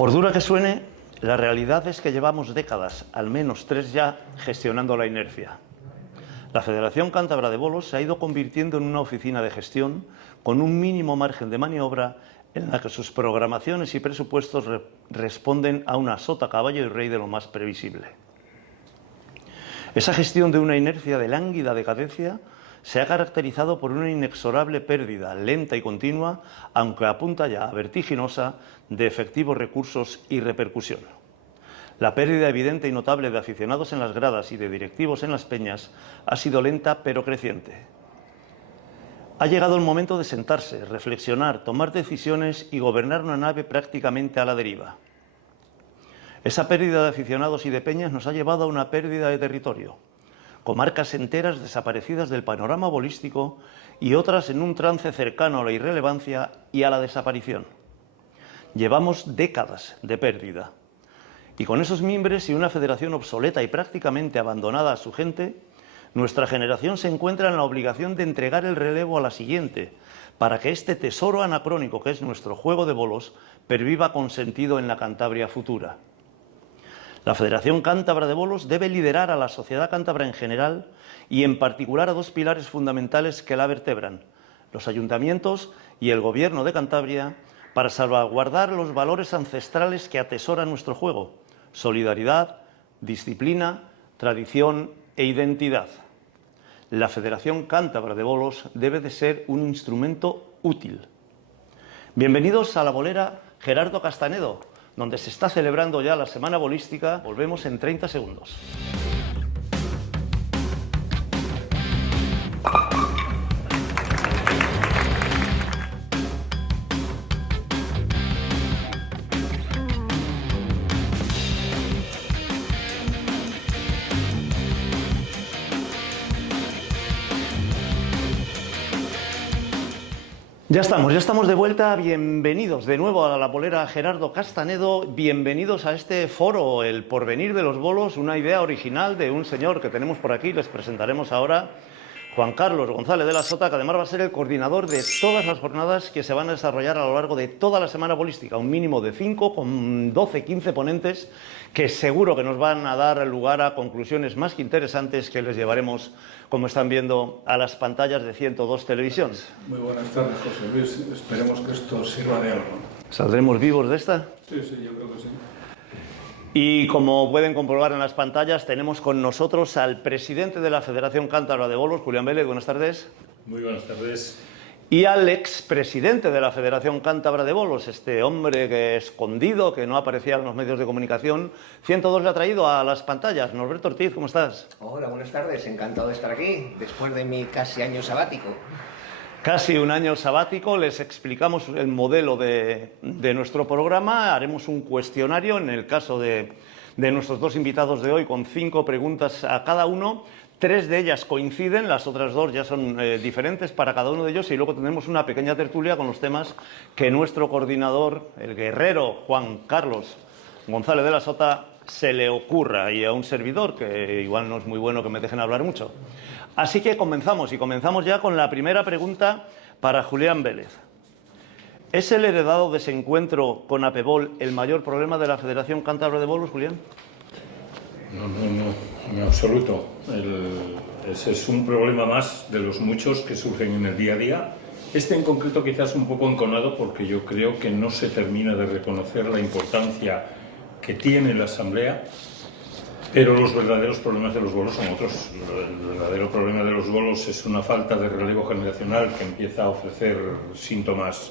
Por dura que suene, la realidad es que llevamos décadas, al menos 3 ya, gestionando la inercia. La Federación Cántabra de Bolos se ha ido convirtiendo en una oficina de gestión con un mínimo margen de maniobra en la que sus programaciones y presupuestos responden a una sota, caballo y rey de lo más previsible. Esa gestión de una inercia de lánguida decadencia se ha caracterizado por una inexorable pérdida lenta y continua, aunque apunta ya a vertiginosa, de efectivos recursos y repercusión. La pérdida evidente y notable de aficionados en las gradas y de directivos en las peñas ha sido lenta pero creciente. Ha llegado el momento de sentarse, reflexionar, tomar decisiones y gobernar una nave prácticamente a la deriva. Esa pérdida de aficionados y de peñas nos ha llevado a una pérdida de territorio. Comarcas enteras desaparecidas del panorama bolístico y otras en un trance cercano a la irrelevancia y a la desaparición. Llevamos décadas de pérdida. Y con esos mimbres y una federación obsoleta y prácticamente abandonada a su gente, nuestra generación se encuentra en la obligación de entregar el relevo a la siguiente, para que este tesoro anacrónico que es nuestro juego de bolos perviva con sentido en la Cantabria futura. La Federación Cántabra de Bolos debe liderar a la sociedad cántabra en general y en particular a 2 pilares fundamentales que la vertebran, los ayuntamientos y el Gobierno de Cantabria, para salvaguardar los valores ancestrales que atesora nuestro juego: solidaridad, disciplina, tradición e identidad. La Federación Cántabra de Bolos debe de ser un instrumento útil. Bienvenidos a la bolera Gerardo Castanedo, donde se está celebrando ya la Semana Bolística. Volvemos en 30 segundos. Ya estamos de vuelta. Bienvenidos de nuevo a la bolera Gerardo Castanedo. Bienvenidos a este foro, El Porvenir de los Bolos, una idea original de un señor que tenemos por aquí. Les presentaremos ahora, Juan Carlos González de la Sota, que además va a ser el coordinador de todas las jornadas que se van a desarrollar a lo largo de toda la semana bolística. Un mínimo de 5, con 12, 15 ponentes, que seguro que nos van a dar lugar a conclusiones más que interesantes que les llevaremos, como están viendo, a las pantallas de 102 Televisión. Muy buenas tardes, José Luis. Esperemos que esto sirva de algo. ¿Saldremos vivos de esta? Sí, yo creo que sí. Y como pueden comprobar en las pantallas, tenemos con nosotros al presidente de la Federación Cántabra de Bolos, Julián Vélez. Buenas tardes. Muy buenas tardes. Y al expresidente de la Federación Cántabra de Bolos, este hombre que escondido, que no aparecía en los medios de comunicación. 102 le ha traído a las pantallas. Norberto Ortiz, ¿cómo estás? Hola, buenas tardes. Encantado de estar aquí, después de mi casi año sabático. Casi un año sabático. Les explicamos el modelo de nuestro programa. Haremos un cuestionario, en el caso de nuestros 2 invitados de hoy, con 5 preguntas a cada uno. 3 de ellas coinciden, las otras 2 ya son diferentes para cada uno de ellos, y luego tendremos una pequeña tertulia con los temas que nuestro coordinador, el guerrero Juan Carlos González de la Sota, se le ocurra, y a un servidor, que igual no es muy bueno que me dejen hablar mucho. Así que comenzamos, y comenzamos ya con la primera pregunta para Julián Vélez. ¿Es el heredado desencuentro con APEBOL el mayor problema de la Federación Cántabra de Bolos, Julián? No, en absoluto. Ese es un problema más de los muchos que surgen en el día a día. Este en concreto quizás un poco enconado porque yo creo que no se termina de reconocer la importancia que tiene la Asamblea, pero los verdaderos problemas de los bolos son otros. El verdadero problema de los bolos es una falta de relevo generacional que empieza a ofrecer síntomas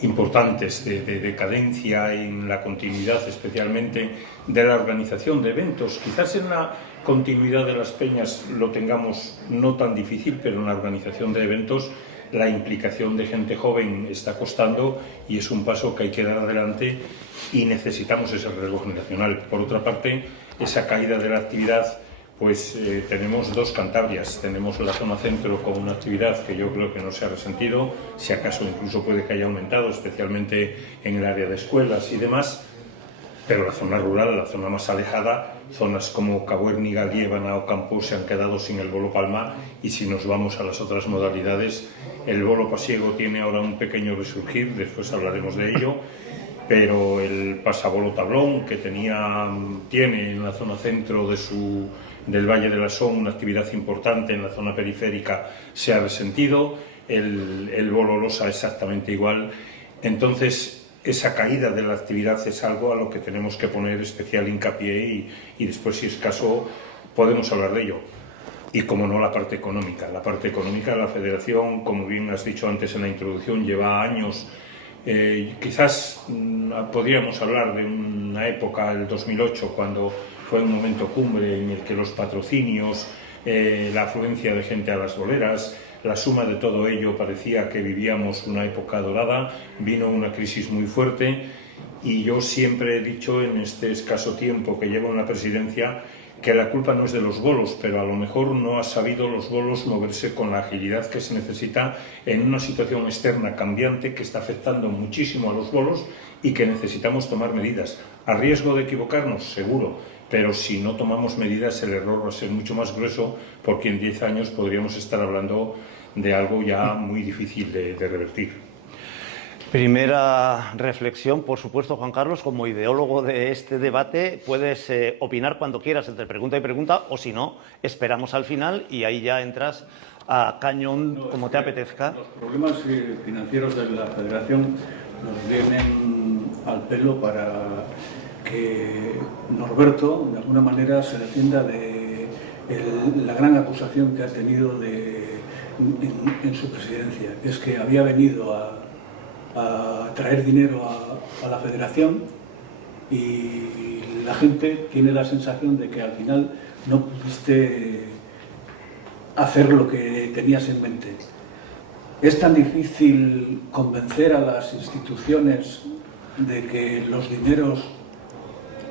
importantes de decadencia en la continuidad, especialmente de la organización de eventos. Quizás en la continuidad de las peñas lo tengamos no tan difícil, pero en la organización de eventos la implicación de gente joven está costando y es un paso que hay que dar adelante y necesitamos ese relevo generacional. Por otra parte, esa caída de la actividad, pues tenemos 2 Cantabrias. Tenemos la zona centro con una actividad que yo creo que no se ha resentido, si acaso incluso puede que haya aumentado, especialmente en el área de escuelas y demás. pero la zona rural, la zona más alejada, zonas como Cabuérniga, Liébana o Campos se han quedado sin el bolo palma, y si nos vamos a las otras modalidades, el bolo pasiego tiene ahora un pequeño resurgir, después hablaremos de ello, pero el pasabolo tablón, que tiene en la zona centro del Valle de la Son una actividad importante, en la zona periférica se ha resentido, el bolo losa exactamente igual. Entonces, esa caída de la actividad es algo a lo que tenemos que poner especial hincapié y después, si es caso, podemos hablar de ello. Y, como no, la parte económica. La parte económica de la Federación, como bien has dicho antes en la introducción, lleva años. Quizás podríamos hablar de una época, el 2008, cuando fue un momento cumbre en el que los patrocinios, la afluencia de gente a las boleras, la suma de todo ello parecía que vivíamos una época dorada. Vino una crisis muy fuerte y yo siempre he dicho en este escaso tiempo que llevo en la presidencia que la culpa no es de los bolos, pero a lo mejor no ha sabido los bolos moverse con la agilidad que se necesita en una situación externa cambiante que está afectando muchísimo a los bolos y que necesitamos tomar medidas. A riesgo de equivocarnos, seguro, pero si no tomamos medidas el error va a ser mucho más grueso, porque en 10 años podríamos estar hablando de algo ya muy difícil de revertir. Primera reflexión, por supuesto, Juan Carlos, como ideólogo de este debate, puedes opinar cuando quieras entre pregunta y pregunta, o si no, esperamos al final y ahí ya entras a cañón como te apetezca. Los problemas financieros de la Federación nos vienen al pelo para que Norberto, de alguna manera, se defienda de la gran acusación que ha tenido en su presidencia, que es que había venido a traer dinero a la Federación y la gente tiene la sensación de que al final no pudiste hacer lo que tenías en mente. ¿Es tan difícil convencer a las instituciones de que los dineros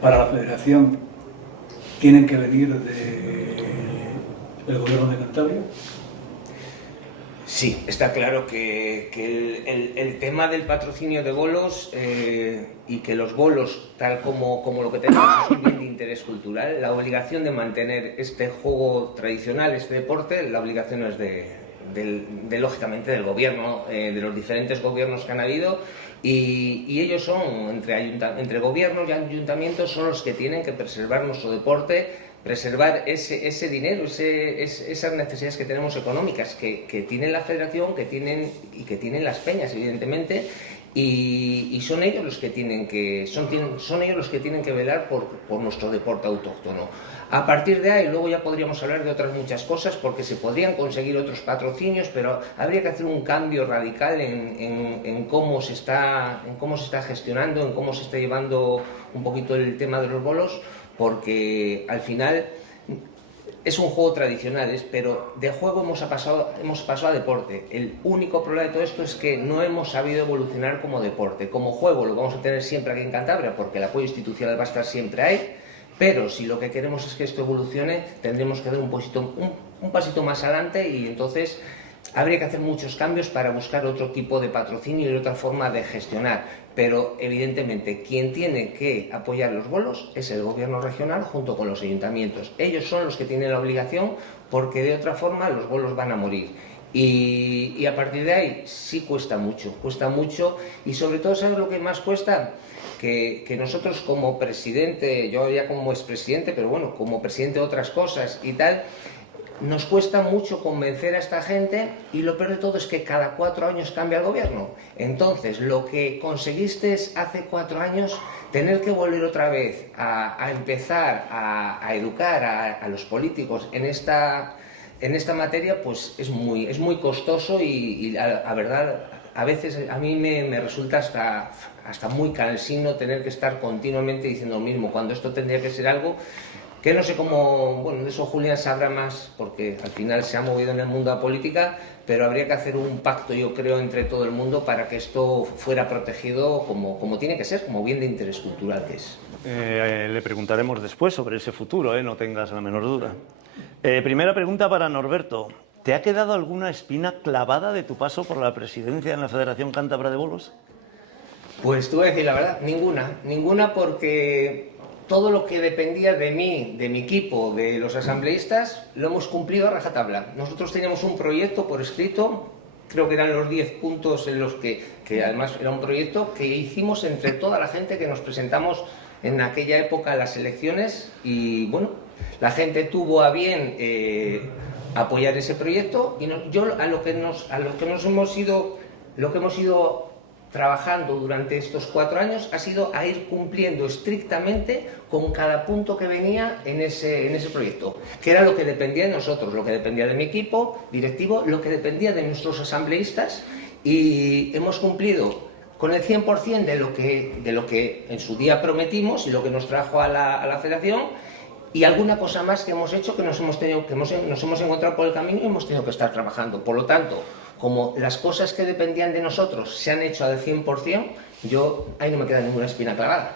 para la Federación tienen que venir del Gobierno de Cantabria? Sí, está claro que el tema del patrocinio de bolos y que los bolos, tal como lo que tenemos, es un bien de interés cultural. La obligación de mantener este juego tradicional, este deporte, la obligación es lógicamente del gobierno, de los diferentes gobiernos que han habido, y ellos son, entre gobiernos y ayuntamientos, son los que tienen que preservar nuestro deporte, preservar ese dinero, esas necesidades que tenemos económicas que tiene la Federación, que tienen las peñas, evidentemente, y son ellos los que tienen que velar por nuestro deporte autóctono. A partir de ahí, luego ya podríamos hablar de otras muchas cosas, porque se podrían conseguir otros patrocinios, pero habría que hacer un cambio radical en cómo se está gestionando, en cómo se está llevando un poquito el tema de los bolos, porque al final es un juego tradicional, pero de juego hemos pasado a deporte. El único problema de todo esto es que no hemos sabido evolucionar como deporte. Como juego lo vamos a tener siempre aquí en Cantabria, porque el apoyo institucional va a estar siempre ahí, pero si lo que queremos es que esto evolucione, tendremos que dar un pasito más adelante, y entonces habría que hacer muchos cambios para buscar otro tipo de patrocinio y otra forma de gestionar. Pero evidentemente quien tiene que apoyar los bolos es el gobierno regional junto con los ayuntamientos. Ellos son los que tienen la obligación, porque de otra forma los bolos van a morir. Y a partir de ahí sí cuesta mucho, y sobre todo, ¿sabes lo que más cuesta? Que nosotros como presidente, yo ya como expresidente, pero bueno, como presidente de otras cosas y tal, nos cuesta mucho convencer a esta gente, y lo peor de todo es que cada 4 años cambia el gobierno. Entonces, lo que conseguiste hace 4 años, tener que volver otra vez a empezar a educar a los políticos en esta materia, pues es muy costoso, y la verdad, a veces a mí me resulta hasta muy cansino tener que estar continuamente diciendo lo mismo, cuando esto tendría que ser algo que no sé cómo. Bueno, de eso Julián sabrá más, porque al final se ha movido en el mundo de la política, pero habría que hacer un pacto, yo creo, entre todo el mundo para que esto fuera protegido como tiene que ser, como bien de interés cultural que es. Le preguntaremos después sobre ese futuro, no tengas la menor duda. Primera pregunta para Norberto. ¿Te ha quedado alguna espina clavada de tu paso por la presidencia en la Federación Cántabra de Bolos? Pues te voy a decir la verdad, ninguna porque todo lo que dependía de mí, de mi equipo, de los asambleístas, lo hemos cumplido a rajatabla. Nosotros teníamos un proyecto por escrito, creo que eran los 10 puntos en los que además era un proyecto que hicimos entre toda la gente que nos presentamos en aquella época a las elecciones y bueno, la gente tuvo a bien apoyar ese proyecto y lo que hemos ido trabajando durante estos 4 años ha sido a ir cumpliendo estrictamente con cada punto que venía en ese proyecto, que era lo que dependía de nosotros, lo que dependía de mi equipo directivo, lo que dependía de nuestros asambleístas y hemos cumplido con el 100% de lo que en su día prometimos y lo que nos trajo a la federación y alguna cosa más que hemos hecho que nos hemos encontrado por el camino y hemos tenido que estar trabajando. Por lo tanto, como las cosas que dependían de nosotros se han hecho al 100%, ahí no me queda ninguna espina clavada.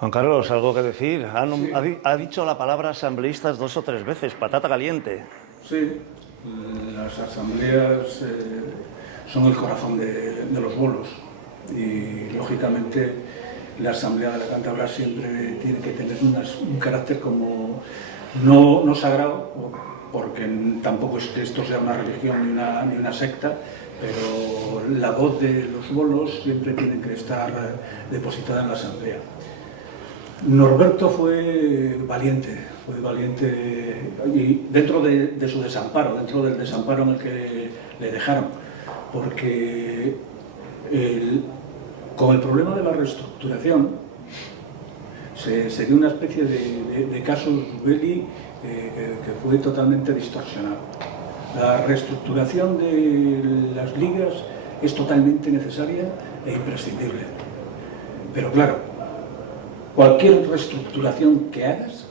Juan Carlos, ¿algo que decir? Ha dicho la palabra asambleístas 2 o 3 veces, patata caliente. Sí, las asambleas son el corazón de los bolos y, lógicamente, la Asamblea de la Cántabra siempre tiene que tener un carácter como no sagrado, porque tampoco es que esto sea una religión ni una secta, pero la voz de los bolos siempre tiene que estar depositada en la Asamblea. Norberto fue valiente y dentro de su desamparo, dentro del desamparo en el que le dejaron, porque con el problema de la reestructuración se dio una especie de casus belli que fue totalmente distorsionado. La reestructuración de las ligas es totalmente necesaria e imprescindible. Pero claro, cualquier reestructuración que hagas,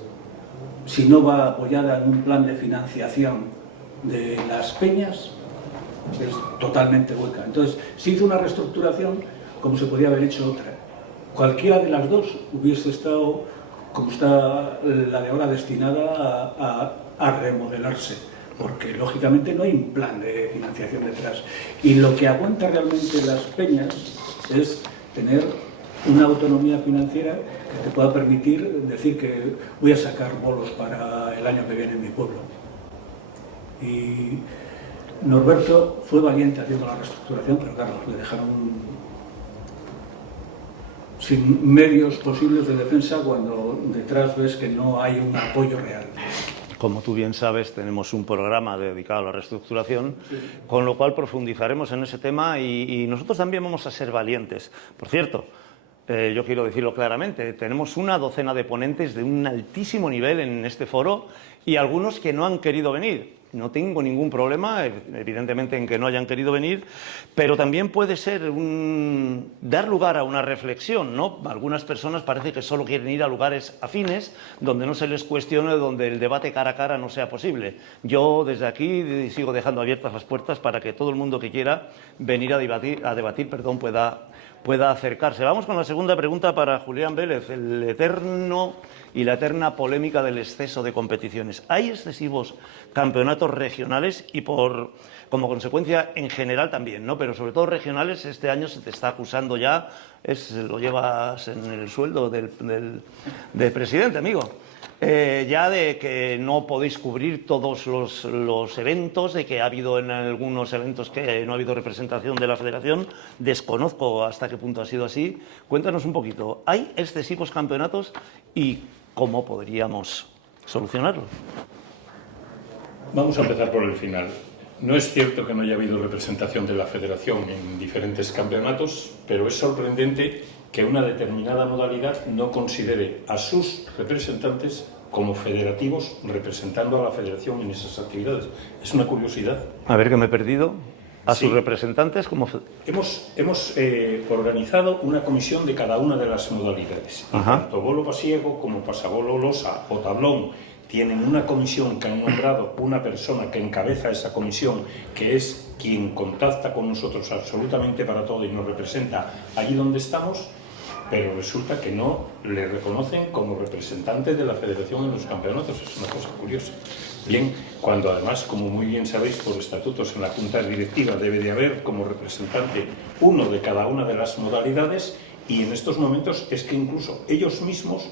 si no va apoyada en un plan de financiación de las peñas, es totalmente hueca. Entonces, se hizo una reestructuración como se podía haber hecho otra. Cualquiera de las dos hubiese estado, como está la de ahora, destinada a remodelarse, porque lógicamente no hay un plan de financiación detrás. Y lo que aguanta realmente las peñas es tener una autonomía financiera que te pueda permitir decir que voy a sacar bolos para el año que viene en mi pueblo. Y Norberto fue valiente haciendo la reestructuración, pero claro, le dejaron sin medios posibles de defensa cuando detrás ves que no hay un apoyo real. Como tú bien sabes, tenemos un programa dedicado a la reestructuración, con lo cual profundizaremos en ese tema y nosotros también vamos a ser valientes. Por cierto, yo quiero decirlo claramente, tenemos una docena de ponentes de un altísimo nivel en este foro y algunos que no han querido venir. No tengo ningún problema, evidentemente, en que no hayan querido venir, pero también puede ser dar lugar a una reflexión, ¿no? Algunas personas parece que solo quieren ir a lugares afines, donde no se les cuestione, donde el debate cara a cara no sea posible. Yo, desde aquí, sigo dejando abiertas las puertas para que todo el mundo que quiera venir a debatir, pueda acercarse. Vamos con la segunda pregunta para Julián Vélez, la eterna polémica del exceso de competiciones. ¿Hay excesivos campeonatos regionales y como consecuencia en general también, ¿no? Pero sobre todo regionales? Este año se te está acusando ya, lo llevas en el sueldo del presidente, amigo. Ya de que no podéis cubrir todos los eventos, de que ha habido en algunos eventos que no ha habido representación de la federación. Desconozco hasta qué punto ha sido así. Cuéntanos un poquito, ¿hay excesivos campeonatos y cómo podríamos solucionarlo? Vamos a empezar por el final. No es cierto que no haya habido representación de la federación en diferentes campeonatos, pero es sorprendente que una determinada modalidad no considere a sus representantes como federativos representando a la federación en esas actividades. Es una curiosidad. A ver, que me he perdido. ¿A sus representantes como? Hemos organizado una comisión de cada una de las modalidades. Tanto bolo pasiego como pasabolo losa o tablón tienen una comisión que han nombrado una persona que encabeza esa comisión, que es quien contacta con nosotros absolutamente para todo y nos representa allí donde estamos. pero resulta que no le reconocen como representante de la federación en los campeonatos. Es una cosa curiosa. Bien, cuando además, como muy bien sabéis, por estatutos en la junta directiva debe de haber como representante uno de cada una de las modalidades, y en estos momentos es que incluso ellos mismos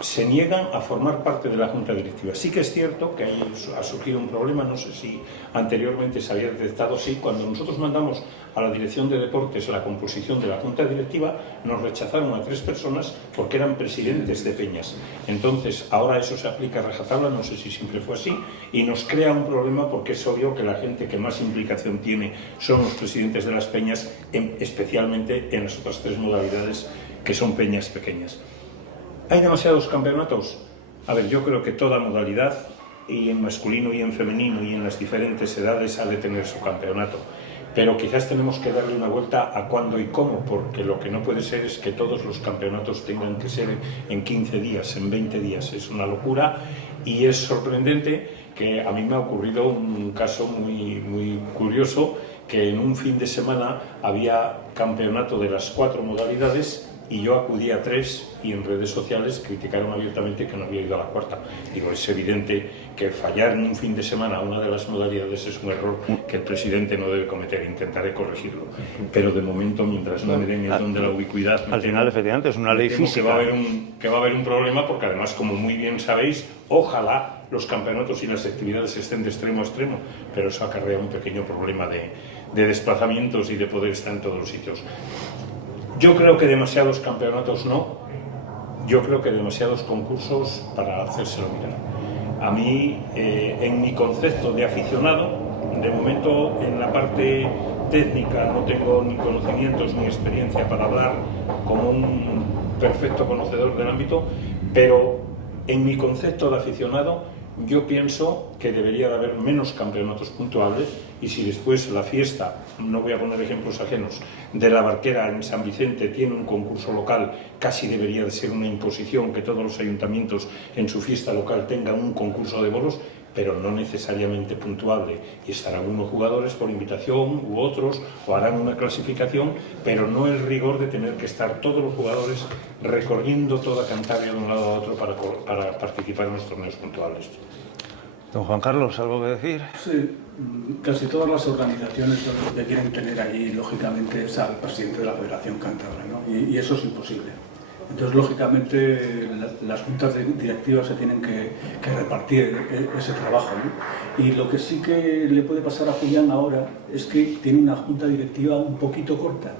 se niegan a formar parte de la junta directiva. Sí que es cierto que ahí ha surgido un problema, no sé si anteriormente se había detectado, sí, cuando nosotros mandamos a la Dirección de Deportes la composición de la junta directiva, nos rechazaron a 3 personas porque eran presidentes de peñas. Entonces, ahora eso se aplica a rajatabla, no sé si siempre fue así, y nos crea un problema porque es obvio que la gente que más implicación tiene son los presidentes de las peñas, especialmente en las otras 3 modalidades que son peñas pequeñas. ¿Hay demasiados campeonatos? A ver, yo creo que toda modalidad, y en masculino y en femenino y en las diferentes edades, ha de tener su campeonato. Pero quizás tenemos que darle una vuelta a cuándo y cómo, porque lo que no puede ser es que todos los campeonatos tengan que ser en 15 días, en 20 días. Es una locura y es sorprendente que a mí me ha ocurrido un caso muy curioso, que en un fin de semana había campeonato de las 4 modalidades y yo acudí a 3 y en redes sociales criticaron abiertamente que no había ido a la 4ª. Digo, es evidente que fallar en un fin de semana a una de las modalidades es un error que el presidente no debe cometer. Intentaré corregirlo. Pero de momento, mientras no me den el don de la ubicuidad... Al final, efectivamente, es una ley física. Que va a haber un problema porque además, como muy bien sabéis, ojalá los campeonatos y las actividades estén de extremo a extremo, pero eso acarrea un pequeño problema de desplazamientos y de poder estar en todos los sitios. Yo creo que demasiados campeonatos no, yo creo que demasiados concursos para hacérselo mirar. A mí, en mi concepto de aficionado, de momento en la parte técnica no tengo ni conocimientos ni experiencia para hablar como un perfecto conocedor del ámbito, pero en mi concepto de aficionado yo pienso que debería de haber menos campeonatos puntuables, y si después la fiesta, no voy a poner ejemplos ajenos, de la Barquera en San Vicente tiene un concurso local, casi debería de ser una imposición que todos los ayuntamientos en su fiesta local tengan un concurso de bolos, pero no necesariamente puntuable, y estarán unos jugadores por invitación u otros, o harán una clasificación, pero no el rigor de tener que estar todos los jugadores recorriendo toda Cantabria de un lado a otro para participar en los torneos puntuales. Don Juan Carlos, ¿algo que decir? Sí, casi todas las organizaciones lo que quieren tener allí, lógicamente, es al presidente de la Federación Cántabra, ¿no? Y eso es imposible. Entonces, lógicamente, las juntas directivas se tienen que repartir ese trabajo, ¿no? Y lo que sí que le puede pasar a Julián ahora es que tiene una junta directiva un poquito corta.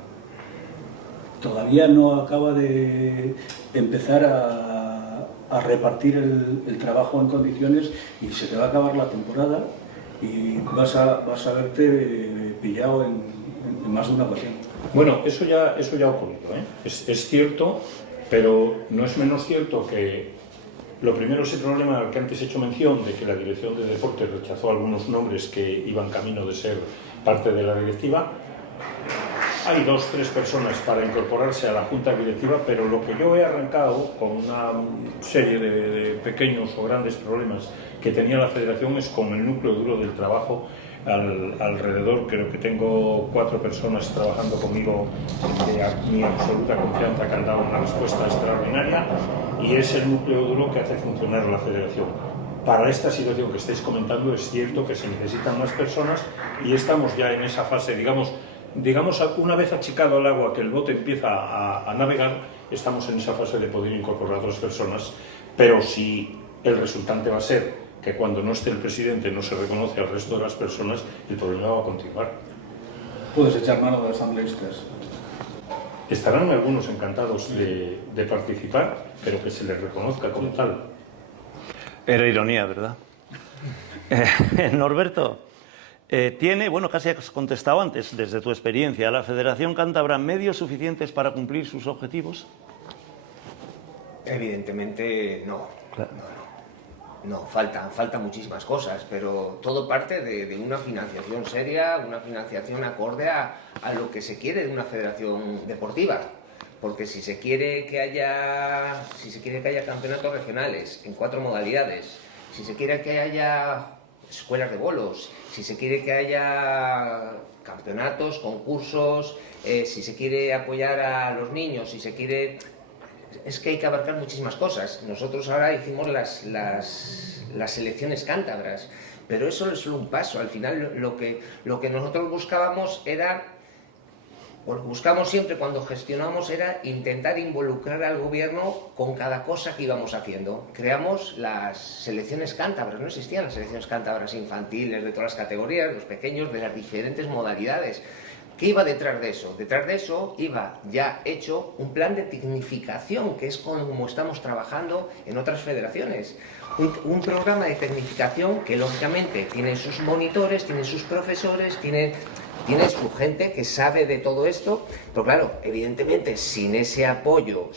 Todavía no acaba de empezar a repartir el trabajo en condiciones, y se te va a acabar la temporada y vas a verte pillado en más de una ocasión. Bueno, eso ya ha ocurrido, ¿eh? Es cierto, pero no es menos cierto que lo primero es el problema al que antes he hecho mención, de que la Dirección de Deportes rechazó algunos nombres que iban camino de ser parte de la directiva. Hay 2 o 3 personas para incorporarse a la junta directiva, pero lo que yo he arrancado con una serie de pequeños o grandes problemas que tenía la federación es con el núcleo duro del trabajo alrededor. Creo que tengo 4 personas trabajando conmigo de mi absoluta confianza, que han dado una respuesta extraordinaria, y es el núcleo duro que hace funcionar la federación. Para esta situación que estáis comentando es cierto que se necesitan más personas, y estamos ya en esa fase, digamos, una vez achicado el agua, que el bote empieza a navegar, estamos en esa fase de poder incorporar a otras personas, pero si el resultante va a ser que cuando no esté el presidente no se reconoce al resto de las personas, el problema va a continuar. Puedes echar mano de los asambleístas. Estarán algunos encantados de participar, pero que se les reconozca como tal. Era ironía, ¿verdad? Norberto, casi has contestado antes, desde tu experiencia, ¿la Federación Cántabra medios suficientes para cumplir sus objetivos? Evidentemente no. Claro. No, faltan muchísimas cosas, pero todo parte de una financiación seria, una financiación acorde a lo que se quiere de una federación deportiva. Porque si se quiere que haya campeonatos regionales en 4 modalidades, si se quiere que haya escuelas de bolos, si se quiere que haya campeonatos, concursos, si se quiere apoyar a los niños, si se quiere... Es que hay que abarcar muchísimas cosas. Nosotros ahora hicimos las selecciones cántabras, pero eso es solo un paso. Al final lo que nosotros buscábamos era... Lo que buscamos siempre cuando gestionamos era intentar involucrar al gobierno con cada cosa que íbamos haciendo. Creamos las selecciones cántabras, no existían las selecciones cántabras infantiles de todas las categorías, los pequeños, de las diferentes modalidades. ¿Qué iba detrás de eso? Detrás de eso iba ya hecho un plan de tecnificación, que es como estamos trabajando en otras federaciones. Un programa de tecnificación que lógicamente tiene sus monitores, tiene sus profesores, tiene su gente que sabe de todo esto, pero claro, evidentemente sin ese apoyo,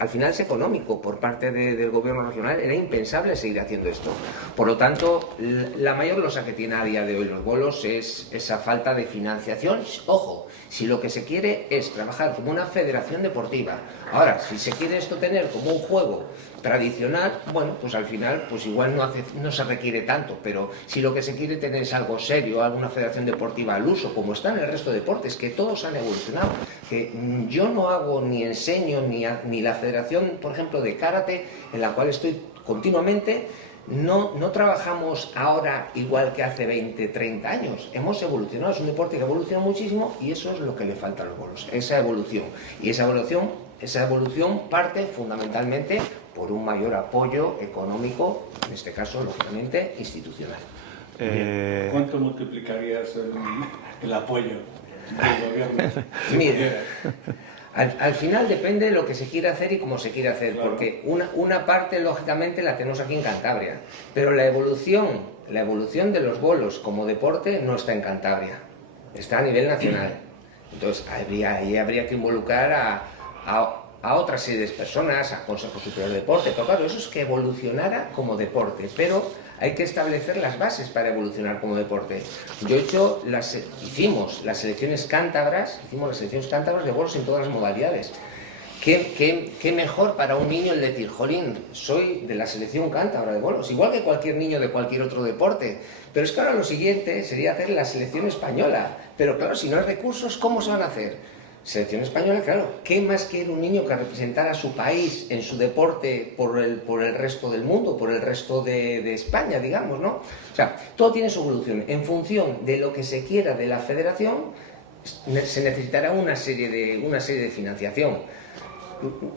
al final es económico por parte del gobierno regional, era impensable seguir haciendo esto. Por lo tanto, la mayor losa que tiene a día de hoy los bolos es esa falta de financiación. Ojo, si lo que se quiere es trabajar como una federación deportiva, ahora, si se quiere esto tener como un juego tradicional, bueno, pues al final pues igual no se requiere tanto, pero si lo que se quiere tener es algo serio, alguna federación deportiva al uso, como está en el resto de deportes, que todos han evolucionado, que yo no hago ni enseño ni la federación, por ejemplo, de karate, en la cual estoy continuamente, no trabajamos ahora igual que hace 20, 30 años. Hemos evolucionado, es un deporte que evoluciona muchísimo y eso es lo que le falta a los bolos, esa evolución. Y esa evolución parte fundamentalmente por un mayor apoyo económico, en este caso, lógicamente, institucional. ¿Cuánto multiplicarías el apoyo del gobierno? Mire, al final depende de lo que se quiera hacer y cómo se quiere hacer, claro. Porque una parte, lógicamente, la tenemos aquí en Cantabria, pero la evolución de los bolos como deporte no está en Cantabria, está a nivel nacional. Entonces, ahí habría que involucrar a otra serie de personas, a Consejo Superior de Deporte, pero claro, eso es que evolucionara como deporte, pero hay que establecer las bases para evolucionar como deporte. Hicimos las selecciones cántabras de bolos en todas las modalidades. ¿Qué mejor para un niño el decir, jolín, soy de la selección cántabra de bolos, igual que cualquier niño de cualquier otro deporte? Pero es que ahora lo siguiente sería hacer la selección española, pero claro, si no hay recursos, ¿cómo se van a hacer? Selección española, claro, ¿qué más quiere un niño que representar a su país en su deporte por el resto del mundo, por el resto de España, digamos, ¿no? O sea, todo tiene su evolución. En función de lo que se quiera de la federación, se necesitará una serie de financiación.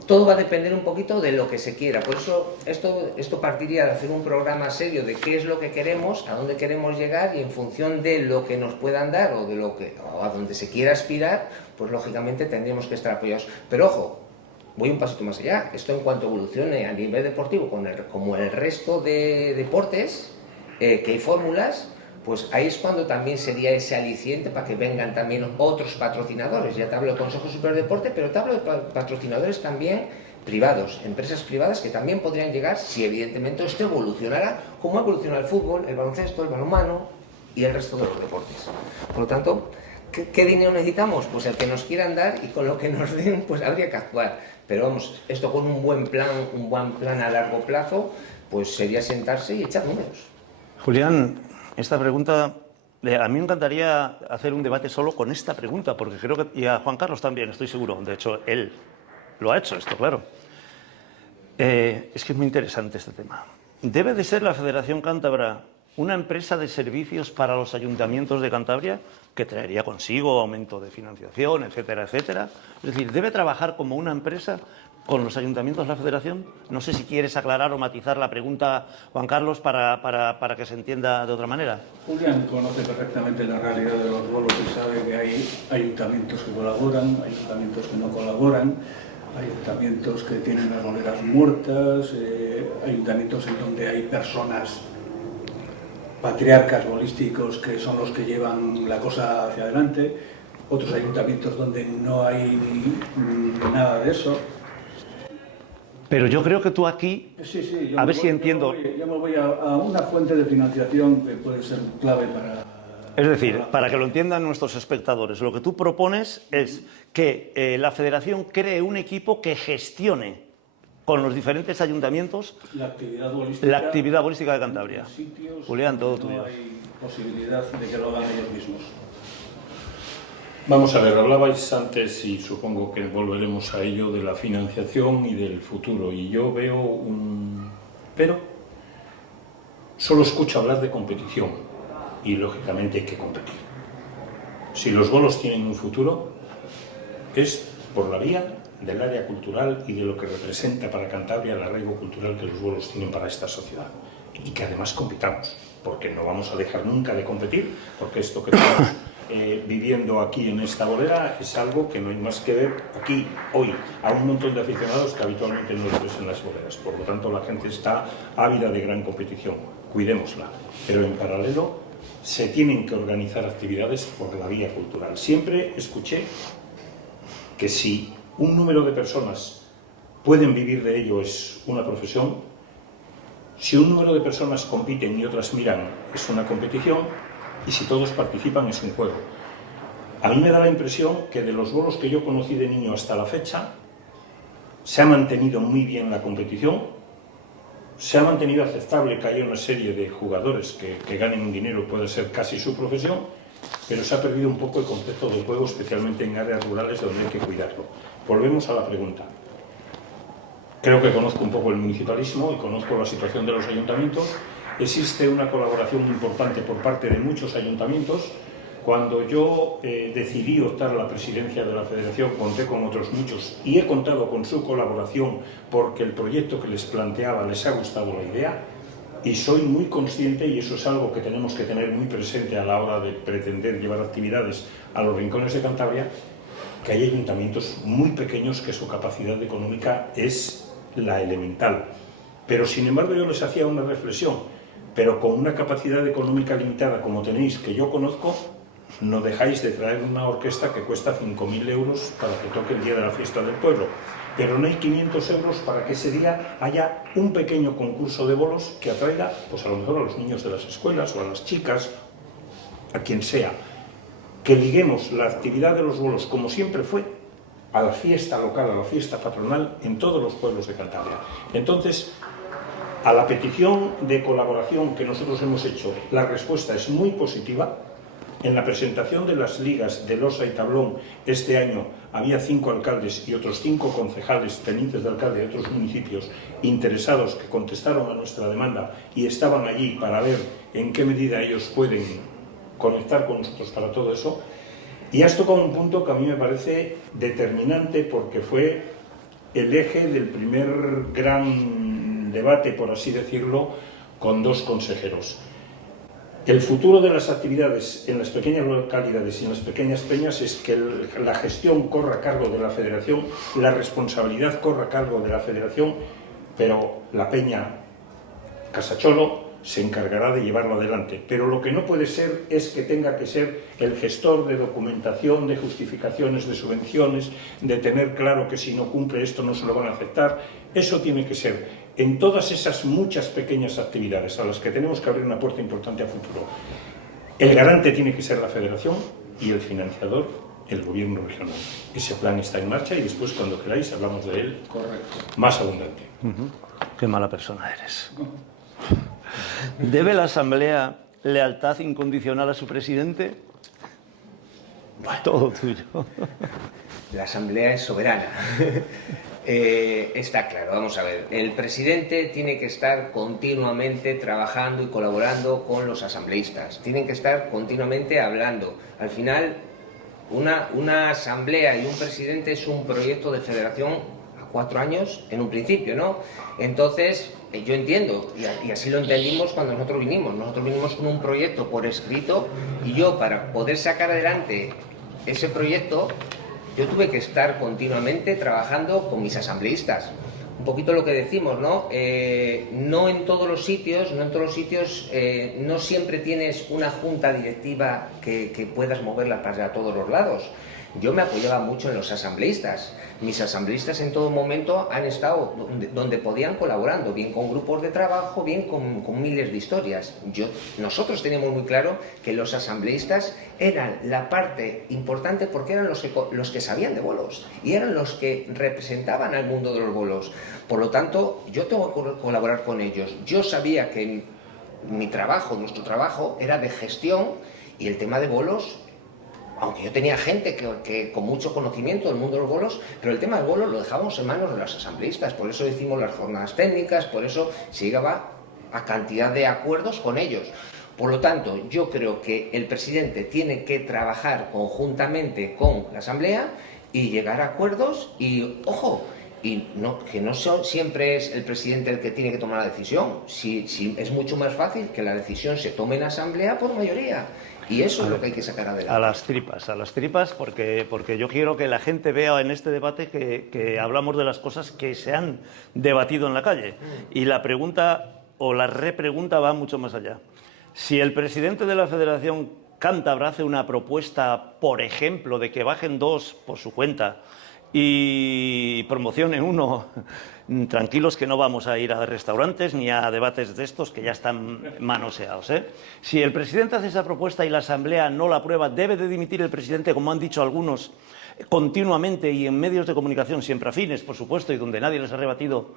Todo va a depender un poquito de lo que se quiera. Por eso esto partiría de hacer un programa serio de qué es lo que queremos, a dónde queremos llegar, y en función de lo que nos puedan dar o a donde se quiera aspirar, pues lógicamente tendríamos que estar apoyados. Pero ojo, voy un pasito más allá. Esto en cuanto evolucione a nivel deportivo, como el resto de deportes, que hay fórmulas, pues ahí es cuando también sería ese aliciente para que vengan también otros patrocinadores. Ya te hablo del Consejo Superior de Deporte, pero te hablo de patrocinadores también privados, empresas privadas que también podrían llegar si evidentemente esto evolucionara como ha evolucionado el fútbol, el baloncesto, el balonmano y el resto de los deportes. Por lo tanto, ¿qué dinero necesitamos? Pues el que nos quieran dar, y con lo que nos den pues habría que actuar. Pero vamos, esto con un buen plan a largo plazo, pues sería sentarse y echar números. Julián, esta pregunta, a mí me encantaría hacer un debate solo con esta pregunta, porque creo que, y a Juan Carlos también, estoy seguro, de hecho, él lo ha hecho esto, claro. Es que es muy interesante este tema. ¿Debe de ser la Federación Cántabra una empresa de servicios para los ayuntamientos de Cantabria, que traería consigo aumento de financiación, etcétera, etcétera? Es decir, ¿debe trabajar como una empresa con los ayuntamientos de la Federación? No sé si quieres aclarar o matizar la pregunta, Juan Carlos, para que se entienda de otra manera. Julián conoce perfectamente la realidad de los bolos y sabe que hay ayuntamientos que colaboran, ayuntamientos que no colaboran, ayuntamientos que tienen las boleras muertas, ayuntamientos en donde hay personas, patriarcas bolísticos, que son los que llevan la cosa hacia adelante, otros ayuntamientos donde no hay nada de eso. Pero yo creo que tú aquí, sí, a ver si entiendo. Yo me voy a una fuente de financiación que puede ser clave para... Es decir, para que lo entiendan nuestros espectadores, lo que tú propones es que la Federación cree un equipo que gestione con los diferentes ayuntamientos La actividad bolística de Cantabria. Sitios, Julián, todo no tuyo. hay posibilidad de que lo hagan ellos mismos. Vamos a ver, hablabais antes, y supongo que volveremos a ello, de la financiación y del futuro, y yo veo pero solo escucho hablar de competición, y lógicamente hay que competir. Si los bolos tienen un futuro, es por la vía del área cultural y de lo que representa para Cantabria el arraigo cultural que los bolos tienen para esta sociedad. Y que además compitamos, porque no vamos a dejar nunca de competir, porque esto que estamos viviendo aquí en esta bolera es algo que no hay más que ver aquí, hoy, a un montón de aficionados que habitualmente no lo ves en las boleras. Por lo tanto, la gente está ávida de gran competición. Cuidémosla. Pero en paralelo se tienen que organizar actividades por la vía cultural. Siempre escuché que si un número de personas pueden vivir de ello es una profesión, si un número de personas compiten y otras miran es una competición, y si todos participan es un juego. A mí me da la impresión que de los bolos que yo conocí de niño hasta la fecha se ha mantenido muy bien la competición, se ha mantenido aceptable que haya una serie de jugadores que ganen un dinero, puede ser casi su profesión, pero se ha perdido un poco el concepto del juego, especialmente en áreas rurales donde hay que cuidarlo. Volvemos a la pregunta. Creo que conozco un poco el municipalismo y conozco la situación de los ayuntamientos. Existe una colaboración importante por parte de muchos ayuntamientos. Cuando yo decidí optar a la presidencia de la Federación, conté con otros muchos y he contado con su colaboración porque el proyecto que les planteaba les ha gustado la idea, y soy muy consciente, y eso es algo que tenemos que tener muy presente a la hora de pretender llevar actividades a los rincones de Cantabria, que hay ayuntamientos muy pequeños que su capacidad económica es la elemental. Pero sin embargo yo les hacía una reflexión, pero con una capacidad económica limitada como tenéis, que yo conozco, no dejáis de traer una orquesta que cuesta 5.000 euros para que toque el día de la fiesta del pueblo, pero no hay 500 euros para que ese día haya un pequeño concurso de bolos que atraiga, pues a lo mejor a los niños de las escuelas o a las chicas, a quien sea. Que liguemos la actividad de los bolos, como siempre fue, a la fiesta local, a la fiesta patronal en todos los pueblos de Cantabria. Entonces, a la petición de colaboración que nosotros hemos hecho, la respuesta es muy positiva. En la presentación de las ligas de Losa y Tablón este año había 5 alcaldes y otros 5 concejales tenientes de alcalde de otros municipios interesados que contestaron a nuestra demanda y estaban allí para ver en qué medida ellos pueden conectar con nosotros para todo eso. Y has tocado un punto que a mí me parece determinante, porque fue el eje del primer gran debate, por así decirlo, con 2 consejeros. El futuro de las actividades en las pequeñas localidades y en las pequeñas peñas es que la gestión corra a cargo de la Federación, la responsabilidad corra a cargo de la Federación, pero la peña Casacholo se encargará de llevarlo adelante. Pero lo que no puede ser es que tenga que ser el gestor de documentación, de justificaciones de subvenciones, de tener claro que si no cumple esto no se lo van a aceptar. Eso tiene que ser en todas esas muchas pequeñas actividades a las que tenemos que abrir una puerta importante a futuro. El garante tiene que ser la Federación y el financiador el Gobierno regional. Ese plan está en marcha y después, cuando queráis, hablamos de él. Correcto. Más abundante. Qué mala persona eres. ¿Debe la Asamblea lealtad incondicional a su presidente? Bueno, todo tuyo. La Asamblea es soberana. Está claro, vamos a ver. El presidente tiene que estar continuamente trabajando y colaborando con los asambleístas. Tienen que estar continuamente hablando. Al final, una asamblea y un presidente es un proyecto de federación a 4 años, en un principio, ¿no? Entonces, yo entiendo, y así lo entendimos cuando nosotros vinimos. Nosotros vinimos con un proyecto por escrito, y yo, para poder sacar adelante ese proyecto, yo tuve que estar continuamente trabajando con mis asambleístas. Un poquito lo que decimos, ¿no? No en todos los sitios, no siempre tienes una junta directiva que puedas moverla para todos los lados. yo me apoyaba mucho en los asambleístas. Mis asambleístas en todo momento han estado donde podían colaborando, bien con grupos de trabajo, bien con miles de historias. Nosotros teníamos muy claro que los asambleístas eran la parte importante porque eran los que sabían de bolos y eran los que representaban al mundo de los bolos. Por lo tanto, yo tengo que colaborar con ellos. Yo sabía que nuestro trabajo era de gestión y el tema de bolos, aunque yo tenía gente que con mucho conocimiento del mundo de los bolos, pero el tema del bolos lo dejábamos en manos de los asambleístas, por eso hicimos las jornadas técnicas, por eso se llegaba a cantidad de acuerdos con ellos. Por lo tanto, yo creo que el presidente tiene que trabajar conjuntamente con la asamblea y llegar a acuerdos y, ojo, que no siempre es el presidente el que tiene que tomar la decisión. Es mucho más fácil que la decisión se tome en asamblea por mayoría. Y eso es lo que hay que sacar adelante. A las tripas, porque yo quiero que la gente vea en este debate que hablamos de las cosas que se han debatido en la calle. Y la pregunta o la repregunta va mucho más allá. Si el presidente de la Federación Cántabra hace una propuesta, por ejemplo, de que bajen 2 por su cuenta y promocionen 1, tranquilos que no vamos a ir a restaurantes ni a debates de estos que ya están manoseados, ¿eh? Si el presidente hace esa propuesta y la Asamblea no la aprueba, ¿debe de dimitir el presidente, como han dicho algunos, continuamente y en medios de comunicación siempre afines, por supuesto, y donde nadie les ha rebatido?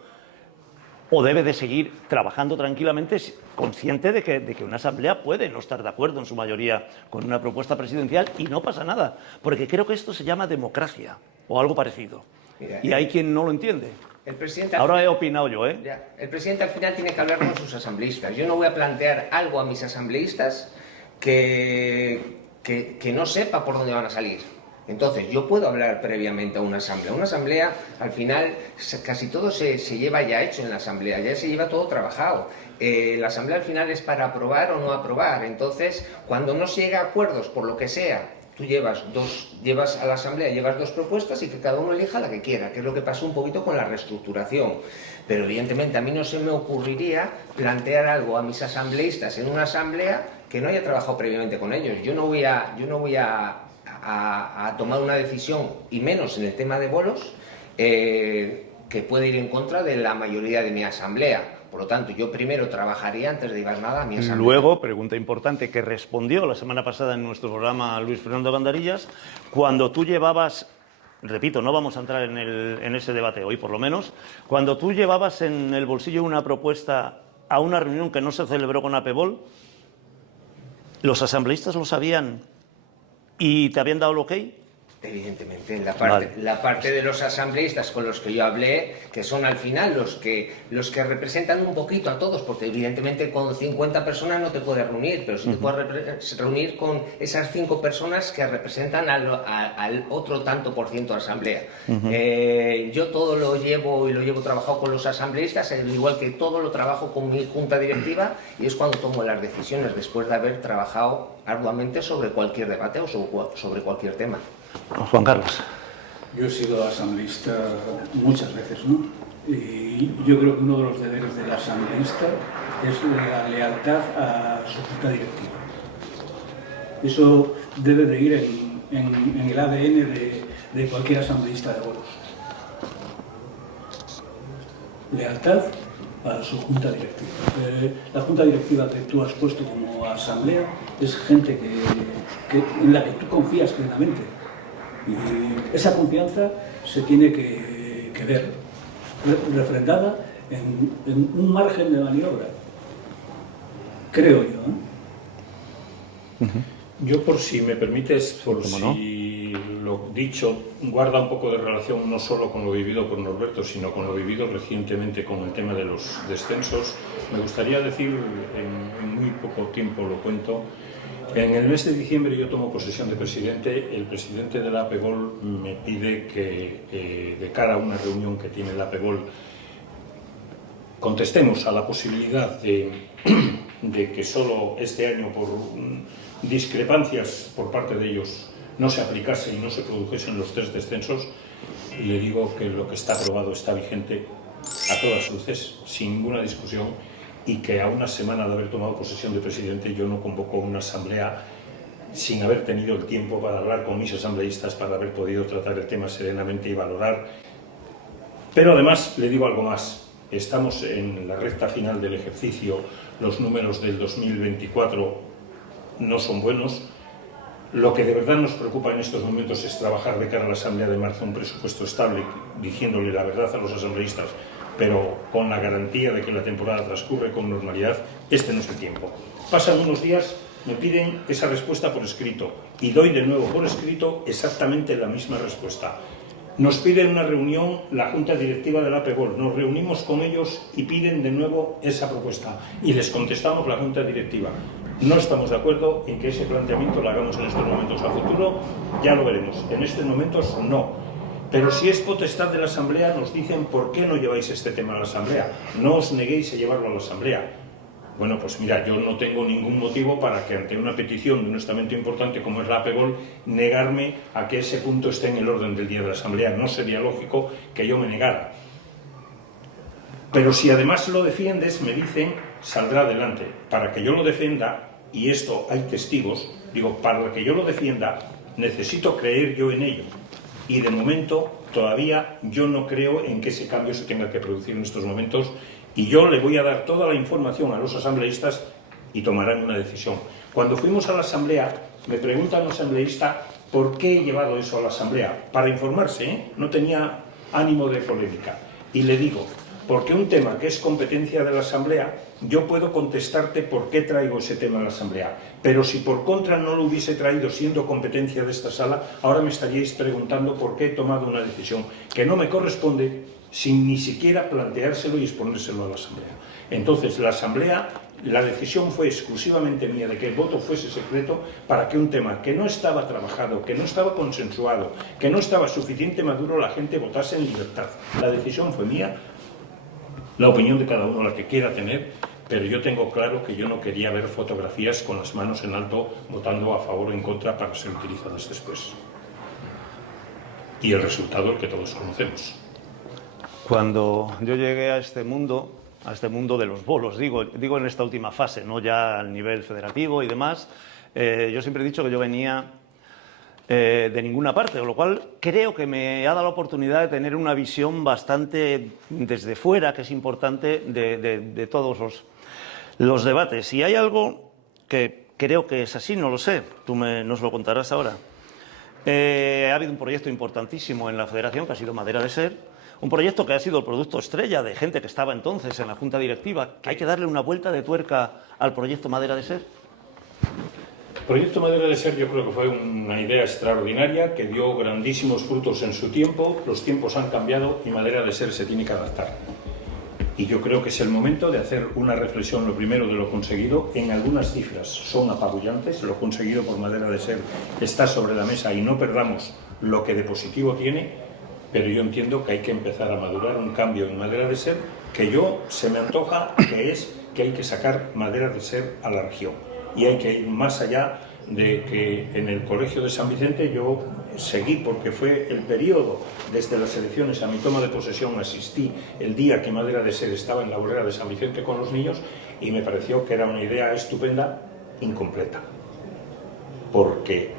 ¿O debe de seguir trabajando tranquilamente, consciente de que una asamblea puede no estar de acuerdo en su mayoría con una propuesta presidencial y no pasa nada? Porque creo que esto se llama democracia o algo parecido. Y hay quien no lo entiende. El presidente Ahora he opinado yo, ¿eh? El presidente al final tiene que hablar con sus asambleístas. Yo no voy a plantear algo a mis asambleístas que no sepa por dónde van a salir. Entonces, yo puedo hablar previamente a una asamblea. Una asamblea, al final, casi todo se lleva ya hecho en la asamblea, ya se lleva todo trabajado. La asamblea al final es para aprobar o no aprobar. Entonces, cuando no se llega a acuerdos por lo que sea, tú llevas a la asamblea, llevas 2 propuestas y que cada uno elija la que quiera, que es lo que pasó un poquito con la reestructuración. Pero evidentemente a mí no se me ocurriría plantear algo a mis asambleístas en una asamblea que no haya trabajado previamente con ellos. Yo no voy a tomar una decisión, y menos en el tema de bolos, que puede ir en contra de la mayoría de mi asamblea. Por lo tanto, yo primero trabajaría antes de llevar nada a mi asamblea. Luego, pregunta importante que respondió la semana pasada en nuestro programa Luis Fernando Gandarillas, cuando tú llevabas, repito, no vamos a entrar en ese debate hoy por lo menos, cuando tú llevabas en el bolsillo una propuesta a una reunión que no se celebró con APEBOL, ¿los asambleístas lo sabían y te habían dado el ok? Evidentemente, la parte de los asambleístas con los que yo hablé, que son al final los que representan un poquito a todos, porque evidentemente con 50 personas no te puedes reunir, pero sí te puedes reunir con esas 5 personas que representan al otro tanto por ciento de asamblea. Yo todo lo llevo trabajado con los asambleístas, al igual que todo lo trabajo con mi junta directiva, y es cuando tomo las decisiones, después de haber trabajado arduamente sobre cualquier debate o sobre cualquier tema. Juan Carlos. Yo he sido asambleísta muchas veces, ¿no? Y yo creo que uno de los deberes del asambleísta es la lealtad a su junta directiva. Eso debe de ir en el ADN de cualquier asambleísta de bolos. Lealtad a su junta directiva. La junta directiva que tú has puesto como asamblea es gente en la que tú confías plenamente. Y esa confianza se tiene que ver refrendada en un margen de maniobra, creo yo, ¿eh? Yo, por si me permites, si lo dicho guarda un poco de relación no solo con lo vivido por Norberto, sino con lo vivido recientemente con el tema de los descensos, me gustaría decir, en muy poco tiempo lo cuento. En el mes de diciembre yo tomo posesión de presidente. El presidente de la APEBOL me pide que, de cara a una reunión que tiene la APEBOL, contestemos a la posibilidad de que solo este año, por discrepancias por parte de ellos, no se aplicase y no se produjesen los 3 descensos. Y le digo que lo que está aprobado está vigente a todas luces, sin ninguna discusión, y que a una semana de haber tomado posesión de presidente yo no convoco una asamblea sin haber tenido el tiempo para hablar con mis asambleístas, para haber podido tratar el tema serenamente y valorar. Pero además le digo algo más, estamos en la recta final del ejercicio, los números del 2024 no son buenos. Lo que de verdad nos preocupa en estos momentos es trabajar de cara a la Asamblea de marzo un presupuesto estable, diciéndole la verdad a los asambleístas, pero con la garantía de que la temporada transcurre con normalidad. Este no es el tiempo. Pasan unos días, me piden esa respuesta por escrito y doy de nuevo por escrito exactamente la misma respuesta. Nos piden una reunión la Junta Directiva de la APEGOL, nos reunimos con ellos y piden de nuevo esa propuesta y les contestamos la Junta Directiva. No estamos de acuerdo en que ese planteamiento lo hagamos en estos momentos. A futuro ya lo veremos. En estos momentos no. Pero si es potestad de la Asamblea, nos dicen ¿por qué no lleváis este tema a la Asamblea? No os neguéis a llevarlo a la Asamblea. Bueno, pues mira, yo no tengo ningún motivo para que ante una petición de un estamento importante como es la APEGOL, negarme a que ese punto esté en el orden del día de la Asamblea. No sería lógico que yo me negara. Pero si además lo defiendes, me dicen, saldrá adelante. Para que yo lo defienda, y esto hay testigos, digo, para que yo lo defienda, necesito creer yo en ello. Y de momento, todavía yo no creo en que ese cambio se tenga que producir en estos momentos, y yo le voy a dar toda la información a los asambleístas y tomarán una decisión. Cuando fuimos a la Asamblea, me pregunta un asambleísta por qué he llevado eso a la Asamblea. Para informarse, ¿eh? No tenía ánimo de polémica. Y le digo, porque un tema que es competencia de la Asamblea, yo puedo contestarte por qué traigo ese tema a la Asamblea. Pero si por contra no lo hubiese traído siendo competencia de esta sala, ahora me estaríais preguntando por qué he tomado una decisión que no me corresponde sin ni siquiera planteárselo y exponérselo a la Asamblea. Entonces, la Asamblea, la decisión fue exclusivamente mía de que el voto fuese secreto para que un tema que no estaba trabajado, que no estaba consensuado, que no estaba suficiente maduro, la gente votase en libertad. La decisión fue mía. La opinión de cada uno la que quiera tener, pero yo tengo claro que yo no quería ver fotografías con las manos en alto votando a favor o en contra para ser utilizadas después. Y el resultado el que todos conocemos. Cuando yo llegué a este mundo de los bolos, digo en esta última fase, no ya al nivel federativo y demás, yo siempre he dicho que yo venía de ninguna parte, con lo cual creo que me ha dado la oportunidad de tener una visión bastante desde fuera, que es importante, de todos los debates. Y hay algo que creo que es así, no lo sé, tú nos lo contarás ahora. Ha habido un proyecto importantísimo en la Federación, que ha sido Madera de Ser, un proyecto que ha sido el producto estrella de gente que estaba entonces en la Junta Directiva, que hay que darle una vuelta de tuerca al proyecto Madera de Ser. El proyecto Madera de Ser yo creo que fue una idea extraordinaria que dio grandísimos frutos en su tiempo. Los tiempos han cambiado y Madera de Ser se tiene que adaptar. Y yo creo que es el momento de hacer una reflexión, lo primero, de lo conseguido. En algunas cifras son apabullantes. Lo conseguido por Madera de Ser está sobre la mesa y no perdamos lo que de positivo tiene. Pero yo entiendo que hay que empezar a madurar un cambio en Madera de Ser que se me antoja que es que hay que sacar Madera de Ser a la región. Y hay que ir más allá de que en el Colegio de San Vicente yo seguí, porque fue el periodo desde las elecciones a mi toma de posesión, asistí el día que Madera de Ser estaba en la bolera de San Vicente con los niños y me pareció que era una idea estupenda, incompleta. Porque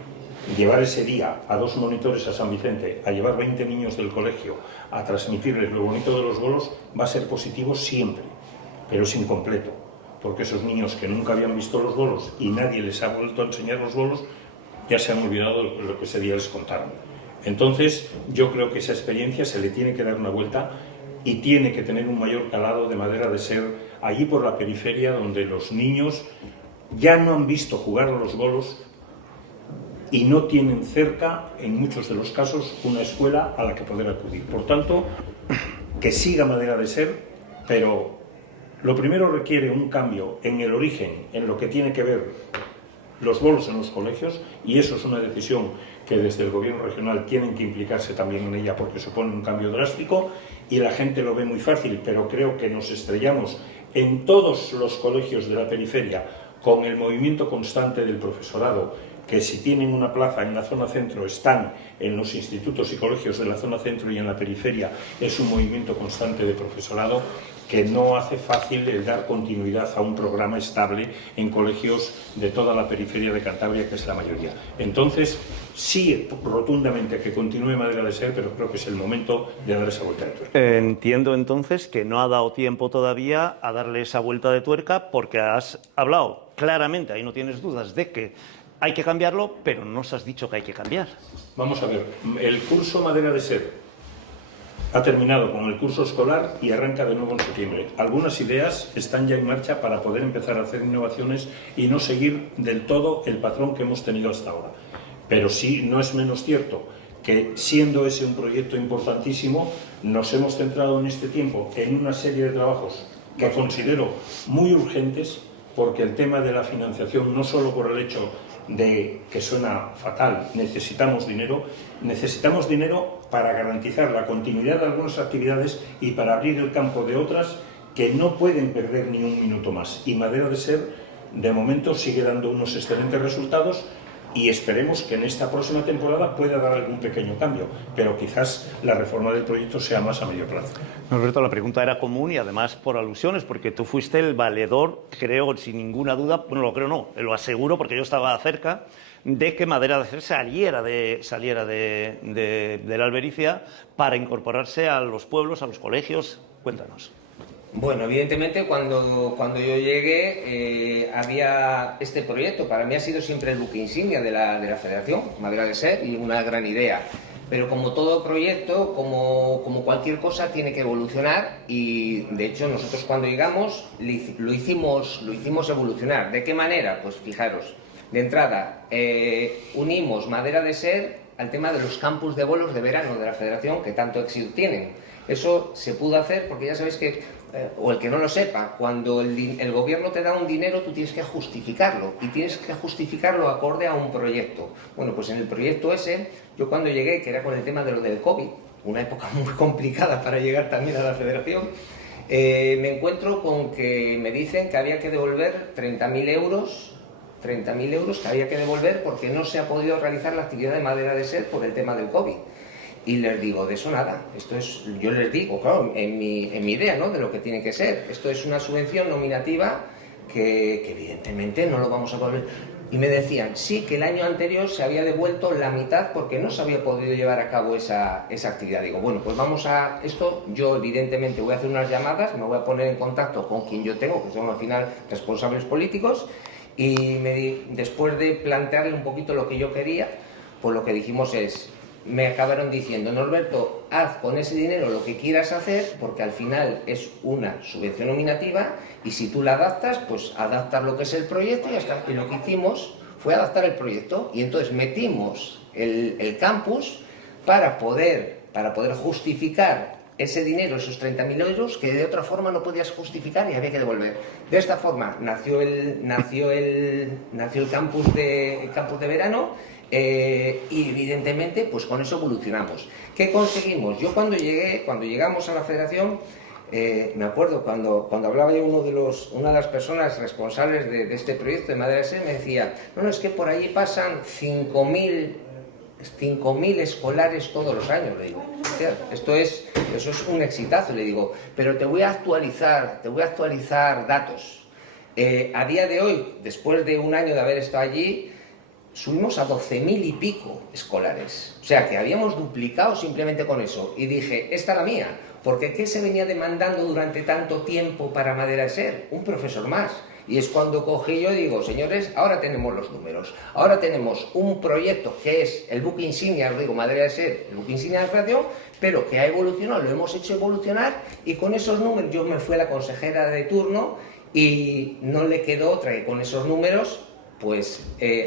llevar ese día a 2 monitores a San Vicente, a llevar 20 niños del colegio, a transmitirles lo bonito de los bolos, va a ser positivo siempre, pero es incompleto. Porque esos niños que nunca habían visto los bolos y nadie les ha vuelto a enseñar los bolos, ya se han olvidado de lo que ese día les contaron. Entonces, yo creo que esa experiencia se le tiene que dar una vuelta y tiene que tener un mayor calado de Madera de Ser allí por la periferia, donde los niños ya no han visto jugar a los bolos y no tienen cerca, en muchos de los casos, una escuela a la que poder acudir. Por tanto, que siga Madera de Ser, pero lo primero requiere un cambio en el origen, en lo que tiene que ver los bolos en los colegios, y eso es una decisión que desde el gobierno regional tienen que implicarse también en ella porque supone un cambio drástico y la gente lo ve muy fácil, pero creo que nos estrellamos en todos los colegios de la periferia con el movimiento constante del profesorado, que si tienen una plaza en la zona centro están en los institutos y colegios de la zona centro y en la periferia. Es un movimiento constante de profesorado que no hace fácil el dar continuidad a un programa estable en colegios de toda la periferia de Cantabria, que es la mayoría. Entonces, sí, rotundamente que continúe Madera de Ser, pero creo que es el momento de dar esa vuelta de tuerca. Entiendo entonces que no ha dado tiempo todavía a darle esa vuelta de tuerca, porque has hablado claramente, ahí no tienes dudas, de que hay que cambiarlo, pero no nos has dicho que hay que cambiar. Vamos a ver, el curso Madera de Ser ha terminado con el curso escolar y arranca de nuevo en septiembre. Algunas ideas están ya en marcha para poder empezar a hacer innovaciones y no seguir del todo el patrón que hemos tenido hasta ahora. Pero sí, no es menos cierto que, siendo ese un proyecto importantísimo, nos hemos centrado en este tiempo en una serie de trabajos que considero muy urgentes, porque el tema de la financiación, no solo por el hecho de que suena fatal, necesitamos dinero para garantizar la continuidad de algunas actividades y para abrir el campo de otras que no pueden perder ni un minuto más. Y Madera de Ser, de momento, sigue dando unos excelentes resultados y esperemos que en esta próxima temporada pueda dar algún pequeño cambio, pero quizás la reforma del proyecto sea más a medio plazo. Norberto, la pregunta era común y además por alusiones, porque tú fuiste el valedor, creo, sin ninguna duda, bueno, lo creo no, lo aseguro porque yo estaba cerca, de que Madera de Ser saliera de la Albericia para incorporarse a los pueblos, a los colegios. Cuéntanos. Bueno, evidentemente cuando yo llegué había este proyecto. Para mí ha sido siempre el buque insignia de la Federación, Madera de Ser, y una gran idea. Pero como todo proyecto, como cualquier cosa, tiene que evolucionar y, de hecho, nosotros cuando llegamos lo hicimos evolucionar. ¿De qué manera? Pues fijaros, de entrada, unimos Madera de Ser al tema de los campus de bolos de verano de la Federación, que tanto éxito tienen. Eso se pudo hacer porque ya sabéis que, o el que no lo sepa, cuando el gobierno te da un dinero, tú tienes que justificarlo, y tienes que justificarlo acorde a un proyecto. Bueno, pues en el proyecto ese, yo cuando llegué, que era con el tema de lo del COVID, una época muy complicada para llegar también a la Federación, me encuentro con que me dicen que había que devolver 30.000 euros que había que devolver porque no se ha podido realizar la actividad de Madera de Ser por el tema del COVID. Y les digo, de eso nada, yo les digo, claro, en mi idea, ¿no?, de lo que tiene que ser. Esto es una subvención nominativa que evidentemente no lo vamos a volver. Y me decían, sí, que el año anterior se había devuelto la mitad porque no se había podido llevar a cabo esa actividad. Digo, bueno, pues vamos a esto. Yo evidentemente voy a hacer unas llamadas, me voy a poner en contacto con quien yo tengo, que son al final responsables políticos, y después de plantearle un poquito lo que yo quería, pues lo que dijimos es, me acabaron diciendo, Norberto, haz con ese dinero lo que quieras hacer, porque al final es una subvención nominativa, y si tú la adaptas, pues adaptar lo que es el proyecto y ya está. Y lo que hicimos fue adaptar el proyecto, y entonces metimos el campus para poder justificar ese dinero, esos 30.000 euros, que de otra forma no podías justificar y había que devolver. De esta forma nació el campus de verano. Y evidentemente pues con eso evolucionamos. ¿Qué conseguimos? Yo cuando llegamos a la Federación, me acuerdo cuando hablaba yo una de las personas responsables de este proyecto de Madera de Ser, me decía, no, es que por allí pasan 5.000 escolares todos los años. Le digo, eso es un exitazo. Le digo, pero te voy a actualizar datos. A día de hoy, después de un año de haber estado allí, subimos a 12.000 y pico escolares. O sea, que habíamos duplicado simplemente con eso. Y dije, esta es la mía, porque ¿qué se venía demandando durante tanto tiempo para Madera de Ser? Un profesor más. Y es cuando cogí yo y digo, señores, ahora tenemos los números. Ahora tenemos un proyecto que es el buque insignia, os digo, Madera de Ser, el buque insignia de la Federación, pero que ha evolucionado, lo hemos hecho evolucionar, y con esos números yo me fui a la consejera de turno y no le quedó otra que con esos números, pues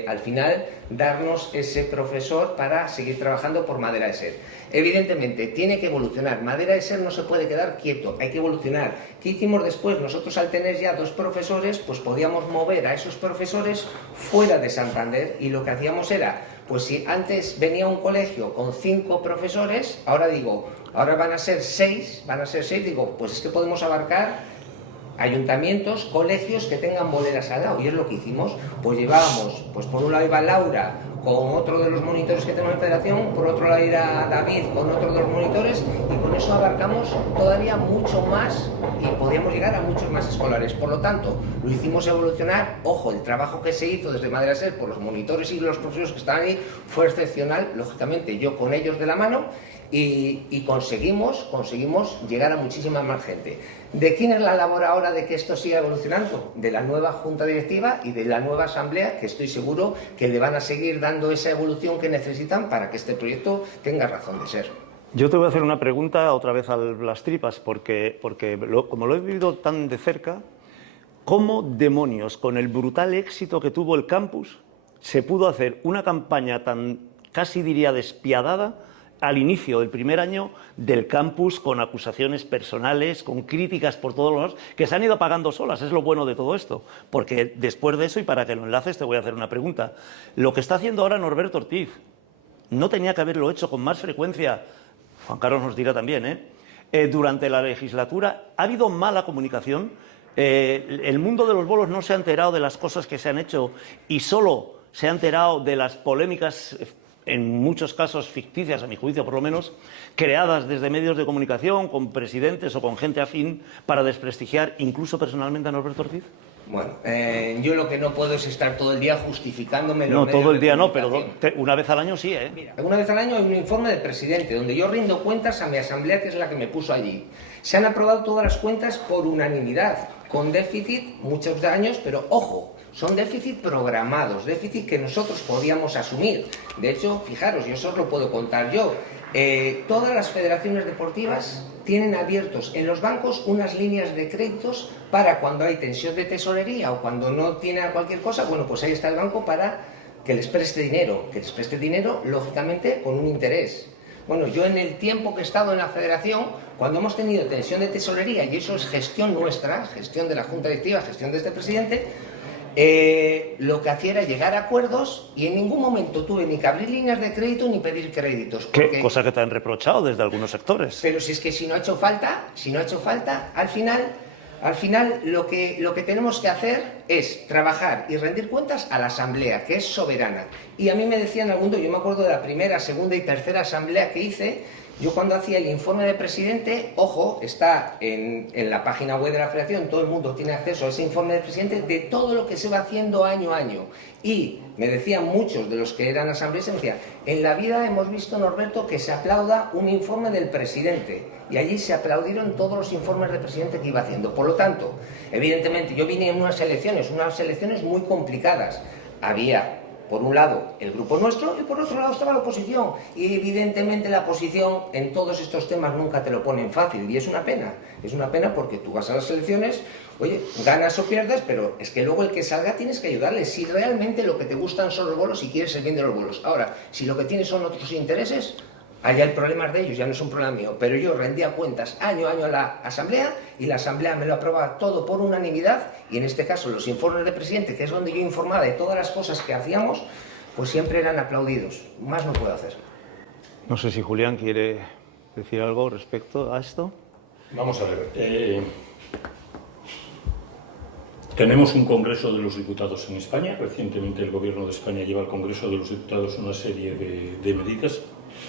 al final darnos ese profesor para seguir trabajando por Madera de Ser. Evidentemente tiene que evolucionar, Madera de Ser no se puede quedar quieto, hay que evolucionar. ¿Qué hicimos después? Nosotros, al tener ya 2 profesores, pues podíamos mover a esos profesores fuera de Santander, y lo que hacíamos era, pues si antes venía un colegio con 5 profesores, ahora van a ser 6, digo, pues es que podemos abarcar ayuntamientos, colegios que tengan boleras al lado, y es lo que hicimos. Pues llevábamos, pues por un lado iba Laura con otro de los monitores que tenemos en federación, por otro lado irá David con otro de los monitores, y con eso abarcamos todavía mucho más y podíamos llegar a muchos más escolares. Por lo tanto, lo hicimos evolucionar. Ojo, el trabajo que se hizo desde Madera Ser por los monitores y los profesores que estaban ahí fue excepcional, lógicamente yo con ellos de la mano, y conseguimos llegar a muchísima más gente. ¿De quién es la labor ahora de que esto siga evolucionando? De la nueva junta directiva y de la nueva asamblea, que estoy seguro que le van a seguir dando esa evolución que necesitan para que este proyecto tenga razón de ser. Yo te voy a hacer una pregunta otra vez a las tripas, porque como lo he vivido tan de cerca, ¿cómo demonios, con el brutal éxito que tuvo el campus, se pudo hacer una campaña tan, casi diría, despiadada al inicio del primer año del campus, con acusaciones personales, con críticas por todos los lados, que se han ido apagando solas? Es lo bueno de todo esto, porque después de eso, y para que lo enlaces, te voy a hacer una pregunta. Lo que está haciendo ahora Norberto Ortiz, no tenía que haberlo hecho con más frecuencia. Juan Carlos nos dirá también, durante la legislatura ha habido mala comunicación. El mundo de los bolos no se ha enterado de las cosas que se han hecho y solo se ha enterado de las polémicas, en muchos casos ficticias, a mi juicio por lo menos, creadas desde medios de comunicación, con presidentes o con gente afín, para desprestigiar incluso personalmente a Norberto Ortiz. Bueno, yo lo que no puedo es estar todo el día justificándome los No, medios todo el de día no, pero comunicación. una vez al año sí, ¿eh? Mira, una vez al año hay un informe del presidente donde yo rindo cuentas a mi asamblea, que es la que me puso allí. Se han aprobado todas las cuentas por unanimidad, con déficit muchos años, pero ojo, son déficit programados, déficit que nosotros podíamos asumir. De hecho, fijaros, yo eso os lo puedo contar yo. Todas las federaciones deportivas tienen abiertos en los bancos unas líneas de créditos para cuando hay tensión de tesorería o cuando no tienen cualquier cosa, bueno, pues ahí está el banco para que les preste dinero, lógicamente con un interés. Bueno, yo en el tiempo que he estado en la federación, cuando hemos tenido tensión de tesorería, y eso es gestión nuestra, gestión de la junta directiva, gestión de este presidente, lo que hacía era llegar a acuerdos y en ningún momento tuve ni que abrir líneas de crédito ni pedir créditos. ¿Qué cosa que te han reprochado desde algunos sectores? Pero si es que si no ha hecho falta, al final lo que tenemos que hacer es trabajar y rendir cuentas a la asamblea, que es soberana. Y a mí me decían algún día, yo me acuerdo de la primera, segunda y tercera asamblea que hice. Yo cuando hacía el informe de presidente, ojo, está en la página web de la federación, todo el mundo tiene acceso a ese informe de presidente de todo lo que se va haciendo año a año. Y me decían muchos de los que eran asambleístas, me decían, en la vida hemos visto, Norberto, que se aplauda un informe del presidente. Y allí se aplaudieron todos los informes del presidente que iba haciendo. Por lo tanto, evidentemente, yo vine en unas elecciones muy complicadas. Había, por un lado, el grupo nuestro y por otro lado estaba la oposición. Y evidentemente la oposición en todos estos temas nunca te lo ponen fácil. Y es una pena. Es una pena porque tú vas a las elecciones, oye, ganas o pierdes, pero es que luego el que salga tienes que ayudarle. Si realmente lo que te gustan son los bolos y quieres el bien de los bolos. Ahora, si lo que tienes son otros intereses, allá hay problemas de ellos, ya no es un problema mío. Pero yo rendía cuentas año a año a la asamblea y la asamblea me lo aprobaba todo por unanimidad. Y en este caso los informes del presidente, que es donde yo informaba de todas las cosas que hacíamos, pues siempre eran aplaudidos. Más no puedo hacer. No sé si Julián quiere decir algo respecto a esto. Vamos a ver. Tenemos un Congreso de los Diputados en España. Recientemente el Gobierno de España lleva al Congreso de los Diputados una serie de medidas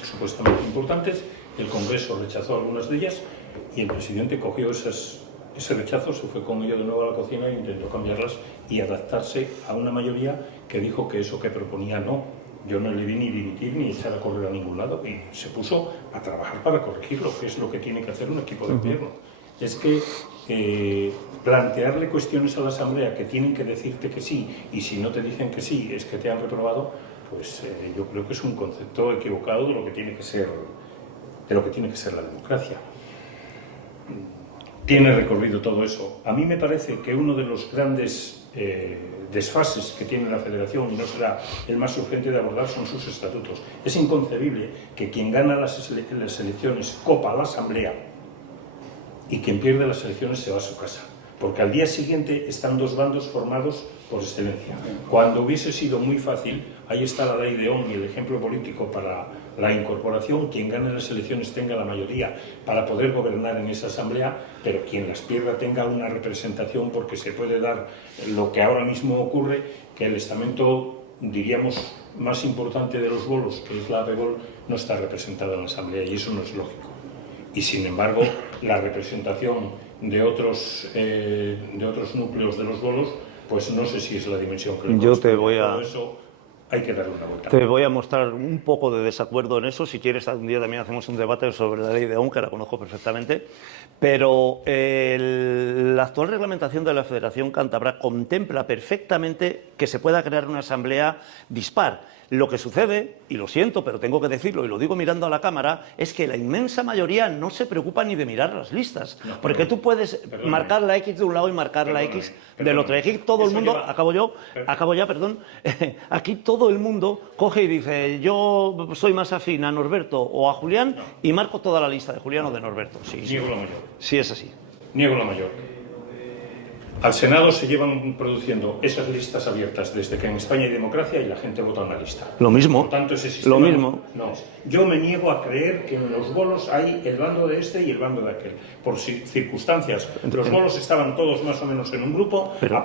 supuestamente importantes. El Congreso rechazó algunas de ellas y el presidente cogió ese rechazo, se fue con ello de nuevo a la cocina e intentó cambiarlas y adaptarse a una mayoría que dijo que eso que proponía no. Yo no le vi ni dimitir ni echar a correr a ningún lado y se puso a trabajar para corregirlo, que es lo que tiene que hacer un equipo de gobierno. Es que plantearle cuestiones a la Asamblea que tienen que decirte que sí y si no te dicen que sí es que te han reprobado, pues yo creo que es un concepto equivocado de lo que tiene que ser la democracia. Tiene recorrido todo eso. A mí me parece que uno de los grandes desfases que tiene la Federación, y no será el más urgente de abordar, son sus estatutos. Es inconcebible que quien gana las elecciones copa la Asamblea y quien pierde las elecciones se va a su casa. porque al día siguiente están dos bandos formados por excelencia. Cuando hubiese sido muy fácil, ahí está la ley de Ohm y el ejemplo político para la incorporación, quien gane las elecciones tenga la mayoría para poder gobernar en esa asamblea, pero quien las pierda tenga una representación, porque se puede dar lo que ahora mismo ocurre, que el estamento, diríamos, más importante de los bolos, que es la APEBOL, no está representada en la asamblea, y eso no es lógico. Y sin embargo, la representación de otros núcleos de los bolos, pues no sé si es la dimensión que le Yo te voy a... Todo eso hay que darle una vuelta. Te voy a mostrar un poco de desacuerdo en eso. Si quieres, un día también hacemos un debate sobre la ley de Ohm, que la conozco perfectamente. Pero la actual reglamentación de la Federación Cántabra contempla perfectamente que se pueda crear una asamblea dispar. Lo que sucede, y lo siento, pero tengo que decirlo, y lo digo mirando a la cámara, es que la inmensa mayoría no se preocupa ni de mirar las listas. No, porque tú puedes marcar la X de un lado y marcar la X del otro. Aquí todo el mundo, acabo ya, perdón. Aquí todo el mundo coge y dice, yo soy más afín a Norberto o a Julián, y marco toda la lista de Julián o de Norberto. Sí, Niego la mayor. Sí, es así. Niego la mayor. Al Senado se llevan produciendo esas listas abiertas desde que en España hay democracia y la gente vota una lista. Lo mismo. Por tanto, ese sistema Lo mismo. No. Yo me niego a creer que en los bolos hay el bando de este y el bando de aquel. Por circunstancias. Los bolos estaban todos más o menos en un grupo. Pero... A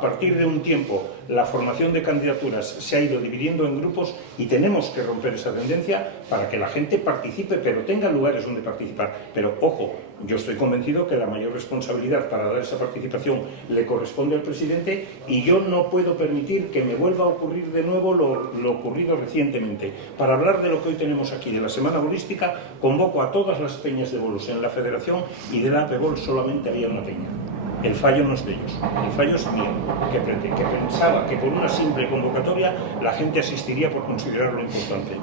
partir de un tiempo, la formación de candidaturas se ha ido dividiendo en grupos y tenemos que romper esa tendencia para que la gente participe, pero tenga lugares donde participar. Pero, ojo, yo estoy convencido que la mayor responsabilidad para dar esa participación le corresponde al presidente, y yo no puedo permitir que me vuelva a ocurrir de nuevo lo ocurrido recientemente. Para hablar de lo que hoy tenemos aquí, de la Semana Bolística, convoco a todas las peñas de bolos en la Federación, y de la APEBOL solamente había una peña. El fallo no es de ellos, el fallo es mío, que pensaba que por una simple convocatoria la gente asistiría por considerarlo importante.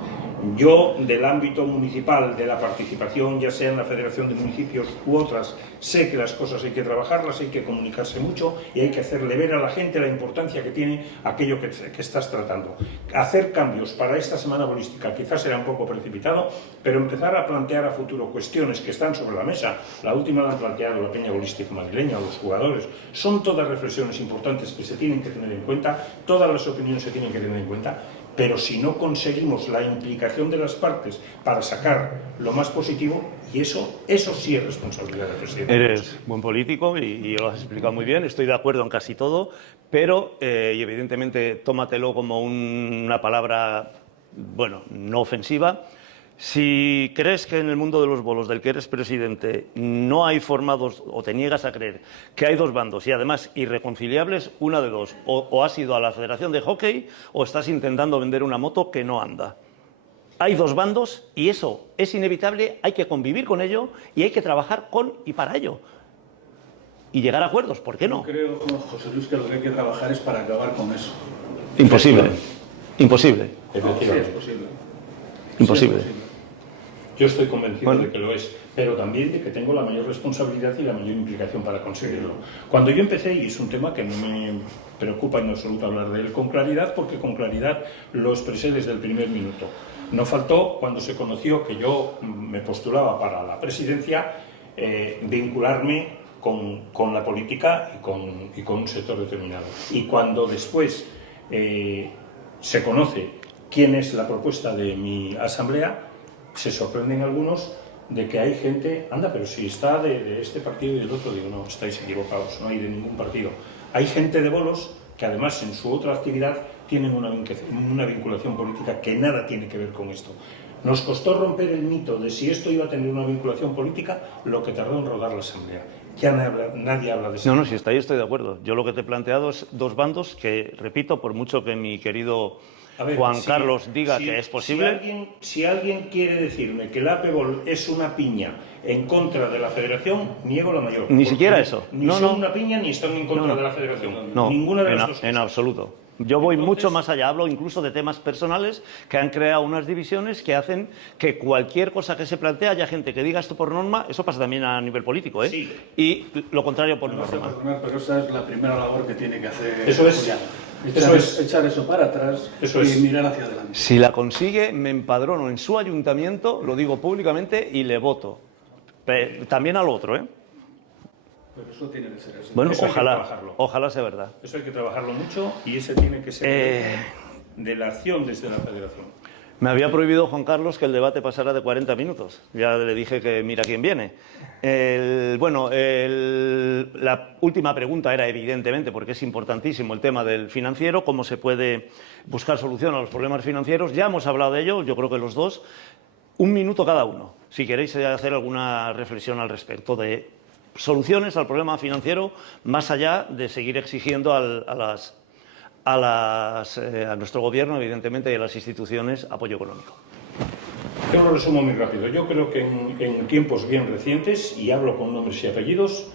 Yo, del ámbito municipal, de la participación, ya sea en la Federación de Municipios u otras, sé que las cosas hay que trabajarlas, hay que comunicarse mucho y hay que hacerle ver a la gente la importancia que tiene aquello que estás tratando. Hacer cambios para esta Semana Bolística quizás será un poco precipitado, pero empezar a plantear a futuro cuestiones que están sobre la mesa. La última la han planteado la Peña Bolística Madrileña o los jugadores. Son todas reflexiones importantes que se tienen que tener en cuenta, todas las opiniones se tienen que tener en cuenta. Pero si no conseguimos la implicación de las partes para sacar lo más positivo, y eso sí es responsabilidad del presidente. Eres buen político y lo has explicado muy bien, estoy de acuerdo en casi todo, pero y evidentemente tómatelo como una palabra, bueno, no ofensiva. Si crees que en el mundo de los bolos del que eres presidente no hay formados, o te niegas a creer que hay dos bandos y además irreconciliables, una de dos, o has ido a la Federación de Hockey o estás intentando vender una moto que no anda. Hay dos bandos y eso es inevitable, hay que convivir con ello y hay que trabajar con y para ello. Y llegar a acuerdos, ¿por qué no? Yo creo, José Luis, que lo que hay que trabajar es para acabar con eso. Imposible. Imposible. Sí, es posible. Imposible. Sí, es posible. Yo estoy convencido de que lo es, pero también de que tengo la mayor responsabilidad y la mayor implicación para conseguirlo. Cuando yo empecé, y es un tema que no me preocupa en absoluto hablar de él con claridad, porque con claridad lo expresé desde el primer minuto. No faltó, cuando se conoció que yo me postulaba para la presidencia, vincularme con la política y con un sector determinado. Y cuando después se conoce quién es la propuesta de mi asamblea, se sorprenden algunos de que hay gente, anda, pero si está de este partido y del otro, digo, no, estáis equivocados, no hay de ningún partido. Hay gente de bolos que además en su otra actividad tienen una vinculación política que nada tiene que ver con esto. Nos costó romper el mito de si esto iba a tener una vinculación política lo que tardó en rodar la asamblea. Ya nadie habla de eso. No, si está ahí estoy de acuerdo. Yo lo que te he planteado es dos bandos que, repito, por mucho que mi querido Juan Carlos diga que es posible... Si alguien quiere decirme que la APEBOL es una piña en contra de la Federación, niego la mayor. Ni siquiera eso. Ni son una piña ni están en contra de la Federación. No, ninguna de las dos cosas. En absoluto. Yo voy mucho más allá, hablo incluso de temas personales que han creado unas divisiones que hacen que cualquier cosa que se plantea haya gente que diga esto por norma, eso pasa también a nivel político, ¿eh? Sí. Y lo contrario por norma. Pero esa es la primera labor que tiene que hacer. Eso es. Echar eso para atrás y mirar hacia adelante. Si la consigue, me empadrono en su ayuntamiento, lo digo públicamente, y le voto. También al otro, ¿eh? Pero eso tiene que ser así. Bueno, Eso hay que trabajarlo. ojalá sea verdad. Eso hay que trabajarlo mucho y ese tiene que ser de la acción desde la Federación. Me había prohibido Juan Carlos que el debate pasara de 40 minutos. Ya le dije que mira quién viene. La última pregunta era evidentemente, porque es importantísimo el tema del financiero, cómo se puede buscar solución a los problemas financieros. Ya hemos hablado de ello, yo creo que los dos. 1 minuto cada uno, si queréis hacer alguna reflexión al respecto de soluciones al problema financiero, más allá de seguir exigiendo a nuestro gobierno, evidentemente, y a las instituciones apoyo económico. Yo lo resumo muy rápido. Yo creo que en tiempos bien recientes, y hablo con nombres y apellidos,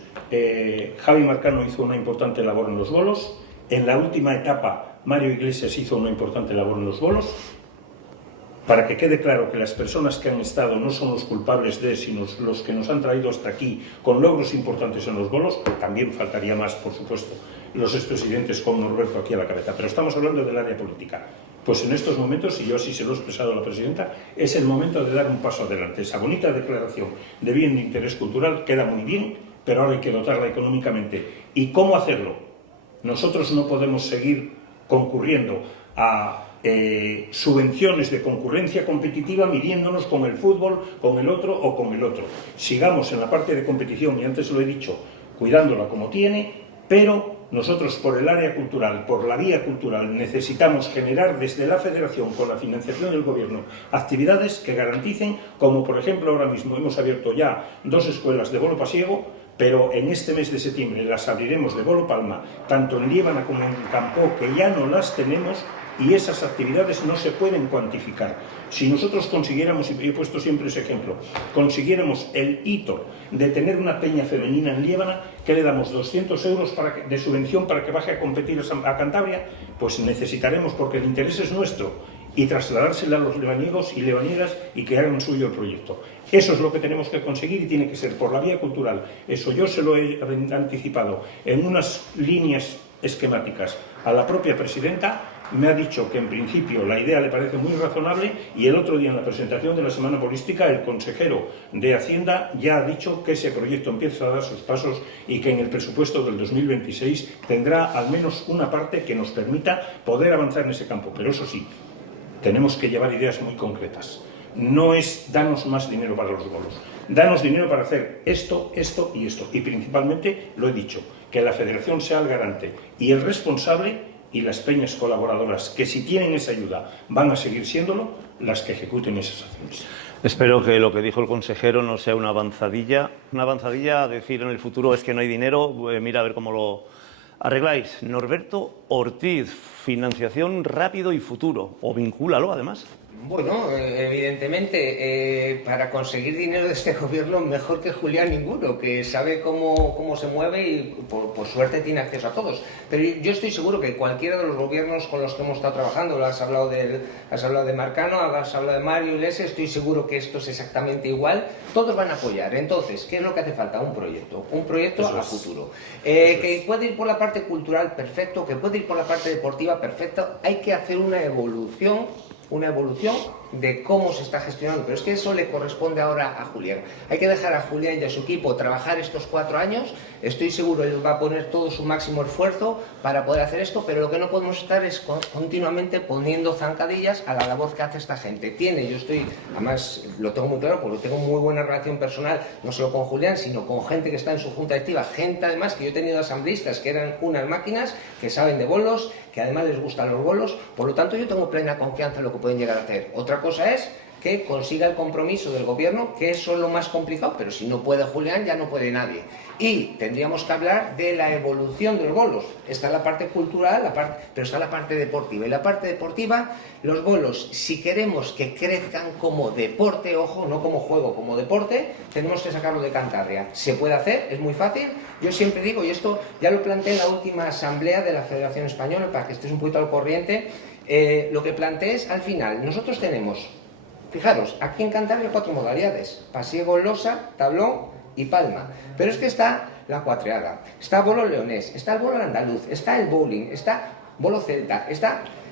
Javi Marcano hizo una importante labor en los bolos. En la última etapa, Mario Iglesias hizo una importante labor en los bolos. Para que quede claro que las personas que han estado no son los culpables sino los que nos han traído hasta aquí con logros importantes en los bolos, también faltaría más, por supuesto, los expresidentes con Norberto aquí a la cabeza. Pero estamos hablando del área política. Pues en estos momentos, y yo así se lo he expresado a la presidenta, es el momento de dar un paso adelante. Esa bonita declaración de bien de interés cultural queda muy bien, pero ahora hay que dotarla económicamente. ¿Y cómo hacerlo? Nosotros no podemos seguir concurriendo a subvenciones de concurrencia competitiva midiéndonos con el fútbol, con el otro o con el otro. Sigamos en la parte de competición, y antes lo he dicho, cuidándola como tiene, pero nosotros por el área cultural, por la vía cultural, necesitamos generar desde la Federación, con la financiación del Gobierno, actividades que garanticen, como por ejemplo ahora mismo hemos abierto ya 2 escuelas de bolo pasiego, pero en este mes de septiembre las abriremos de bolo palma, tanto en Liébana como en Campó, que ya no las tenemos, y esas actividades no se pueden cuantificar. Si nosotros consiguiéramos, y he puesto siempre ese ejemplo, consiguiéramos el hito de tener una peña femenina en Liébana, que le damos 200 euros de subvención para que baje a competir a Cantabria, pues necesitaremos, porque el interés es nuestro, y trasladársela a los lebaniegos y lebaniegas y que hagan suyo el proyecto. Eso es lo que tenemos que conseguir y tiene que ser por la vía cultural. Eso yo se lo he anticipado en unas líneas esquemáticas a la propia presidenta. Me ha dicho que en principio la idea le parece muy razonable, y el otro día en la presentación de la Semana Bolística el consejero de Hacienda ya ha dicho que ese proyecto empieza a dar sus pasos y que en el presupuesto del 2026 tendrá al menos una parte que nos permita poder avanzar en ese campo. Pero eso sí, tenemos que llevar ideas muy concretas. No es danos más dinero para los bolos, danos dinero para hacer esto, esto y esto. Y principalmente, lo he dicho, que la Federación sea el garante y el responsable, y las peñas colaboradoras, que si tienen esa ayuda van a seguir siéndolo, las que ejecuten esas acciones. Espero que lo que dijo el consejero no sea una avanzadilla a decir en el futuro es que no hay dinero, mira a ver cómo lo arregláis. Norberto Ortiz, financiación rápido y futuro, o vincúlalo además. Bueno, evidentemente, para conseguir dinero de este gobierno, mejor que Julián ninguno, que sabe cómo se mueve y por suerte tiene acceso a todos. Pero yo estoy seguro que cualquiera de los gobiernos con los que hemos estado trabajando, has hablado de Marcano, has hablado de Mario Iglesias, estoy seguro que esto es exactamente igual, todos van a apoyar. Entonces, ¿qué es lo que hace falta? Un proyecto a futuro. Que puede ir por la parte cultural, perfecto, que puede ir por la parte deportiva, perfecto. Hay que hacer una evolución de cómo se está gestionando, pero es que eso le corresponde ahora a Julián. Hay que dejar a Julián y a su equipo trabajar estos 4 años, estoy seguro él va a poner todo su máximo esfuerzo para poder hacer esto, pero lo que no podemos estar es continuamente poniendo zancadillas a la labor que hace esta gente. Además lo tengo muy claro porque tengo muy buena relación personal, no solo con Julián, sino con gente que está en su junta directiva, gente además que yo he tenido asambleístas que eran unas máquinas, que saben de bolos, que además les gustan los bolos, por lo tanto yo tengo plena confianza en lo que pueden llegar a hacer. Otra cosa es que consiga el compromiso del gobierno, que eso es lo más complicado, pero si no puede Julián, ya no puede nadie. Y tendríamos que hablar de la evolución de los bolos. Está la parte cultural, pero está la parte deportiva. Y la parte deportiva, los bolos, si queremos que crezcan como deporte, ojo, no como juego, como deporte, tenemos que sacarlo de Cantabria. Se puede hacer, es muy fácil. Yo siempre digo, y esto ya lo planteé en la última asamblea de la Federación Española, para que estés un poquito al corriente, lo que planteé es, al final, nosotros tenemos, fijaros, aquí en Cantabria 4 modalidades: pasiego, losa, tablón y palma. Pero es que está la cuatreada, está bolo leonés, está el bolo andaluz, está el bowling, está bolo celta,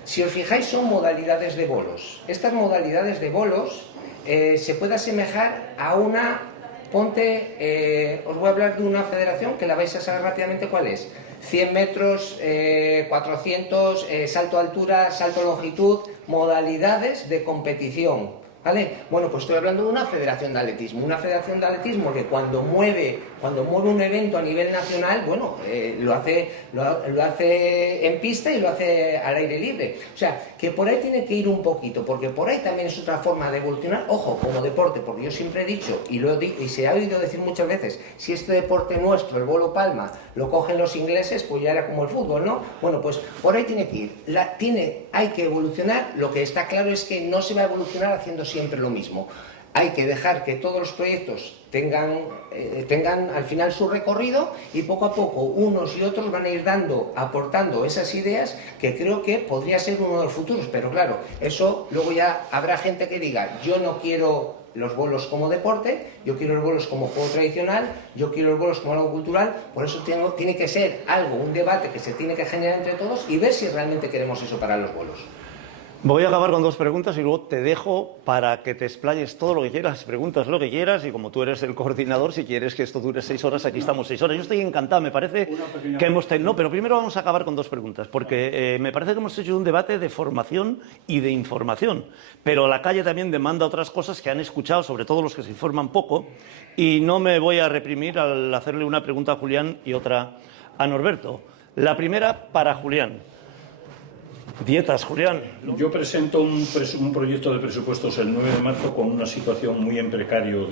si os fijáis, son modalidades de bolos. Estas modalidades de bolos se puede asemejar a una ponte, os voy a hablar de una federación que la vais a saber rápidamente cuál es. 100 metros, 400, salto de altura, salto de longitud, modalidades de competición. ¿Vale? Bueno, pues estoy hablando de una federación de atletismo que cuando mueve un evento a nivel nacional, bueno, lo hace en pista y lo hace al aire libre. O sea, que por ahí tiene que ir un poquito, porque por ahí también es otra forma de evolucionar, ojo, como deporte, porque yo siempre he dicho, y se ha oído decir muchas veces, si este deporte nuestro, el bolo palma, lo cogen los ingleses, pues ya era como el fútbol, ¿no? Bueno, pues por ahí tiene que ir. Hay que evolucionar. Lo que está claro es que no se va a evolucionar haciendo siempre lo mismo. Hay que dejar que todos los proyectos tengan al final su recorrido y poco a poco unos y otros van a ir aportando esas ideas que creo que podría ser uno de los futuros. Pero claro, eso luego ya habrá gente que diga, yo no quiero los bolos como deporte, yo quiero los bolos como juego tradicional, yo quiero los bolos como algo cultural. Por eso tiene que ser un debate que se tiene que generar entre todos y ver si realmente queremos eso para los bolos. Voy a acabar con 2 preguntas y luego te dejo para que te explayes todo lo que quieras, preguntas lo que quieras, y como tú eres el coordinador, si quieres que esto dure 6 horas, aquí estamos 6 horas. Yo estoy encantado, me parece que hemos tenido... No, pero primero vamos a acabar con 2 preguntas, porque me parece que hemos hecho un debate de formación y de información, pero la calle también demanda otras cosas que han escuchado, sobre todo los que se informan poco, y no me voy a reprimir al hacerle una pregunta a Julián y otra a Norberto. La primera para Julián. Dietas, Julián. Yo presento un proyecto de presupuestos el 9 de marzo con una situación muy en precario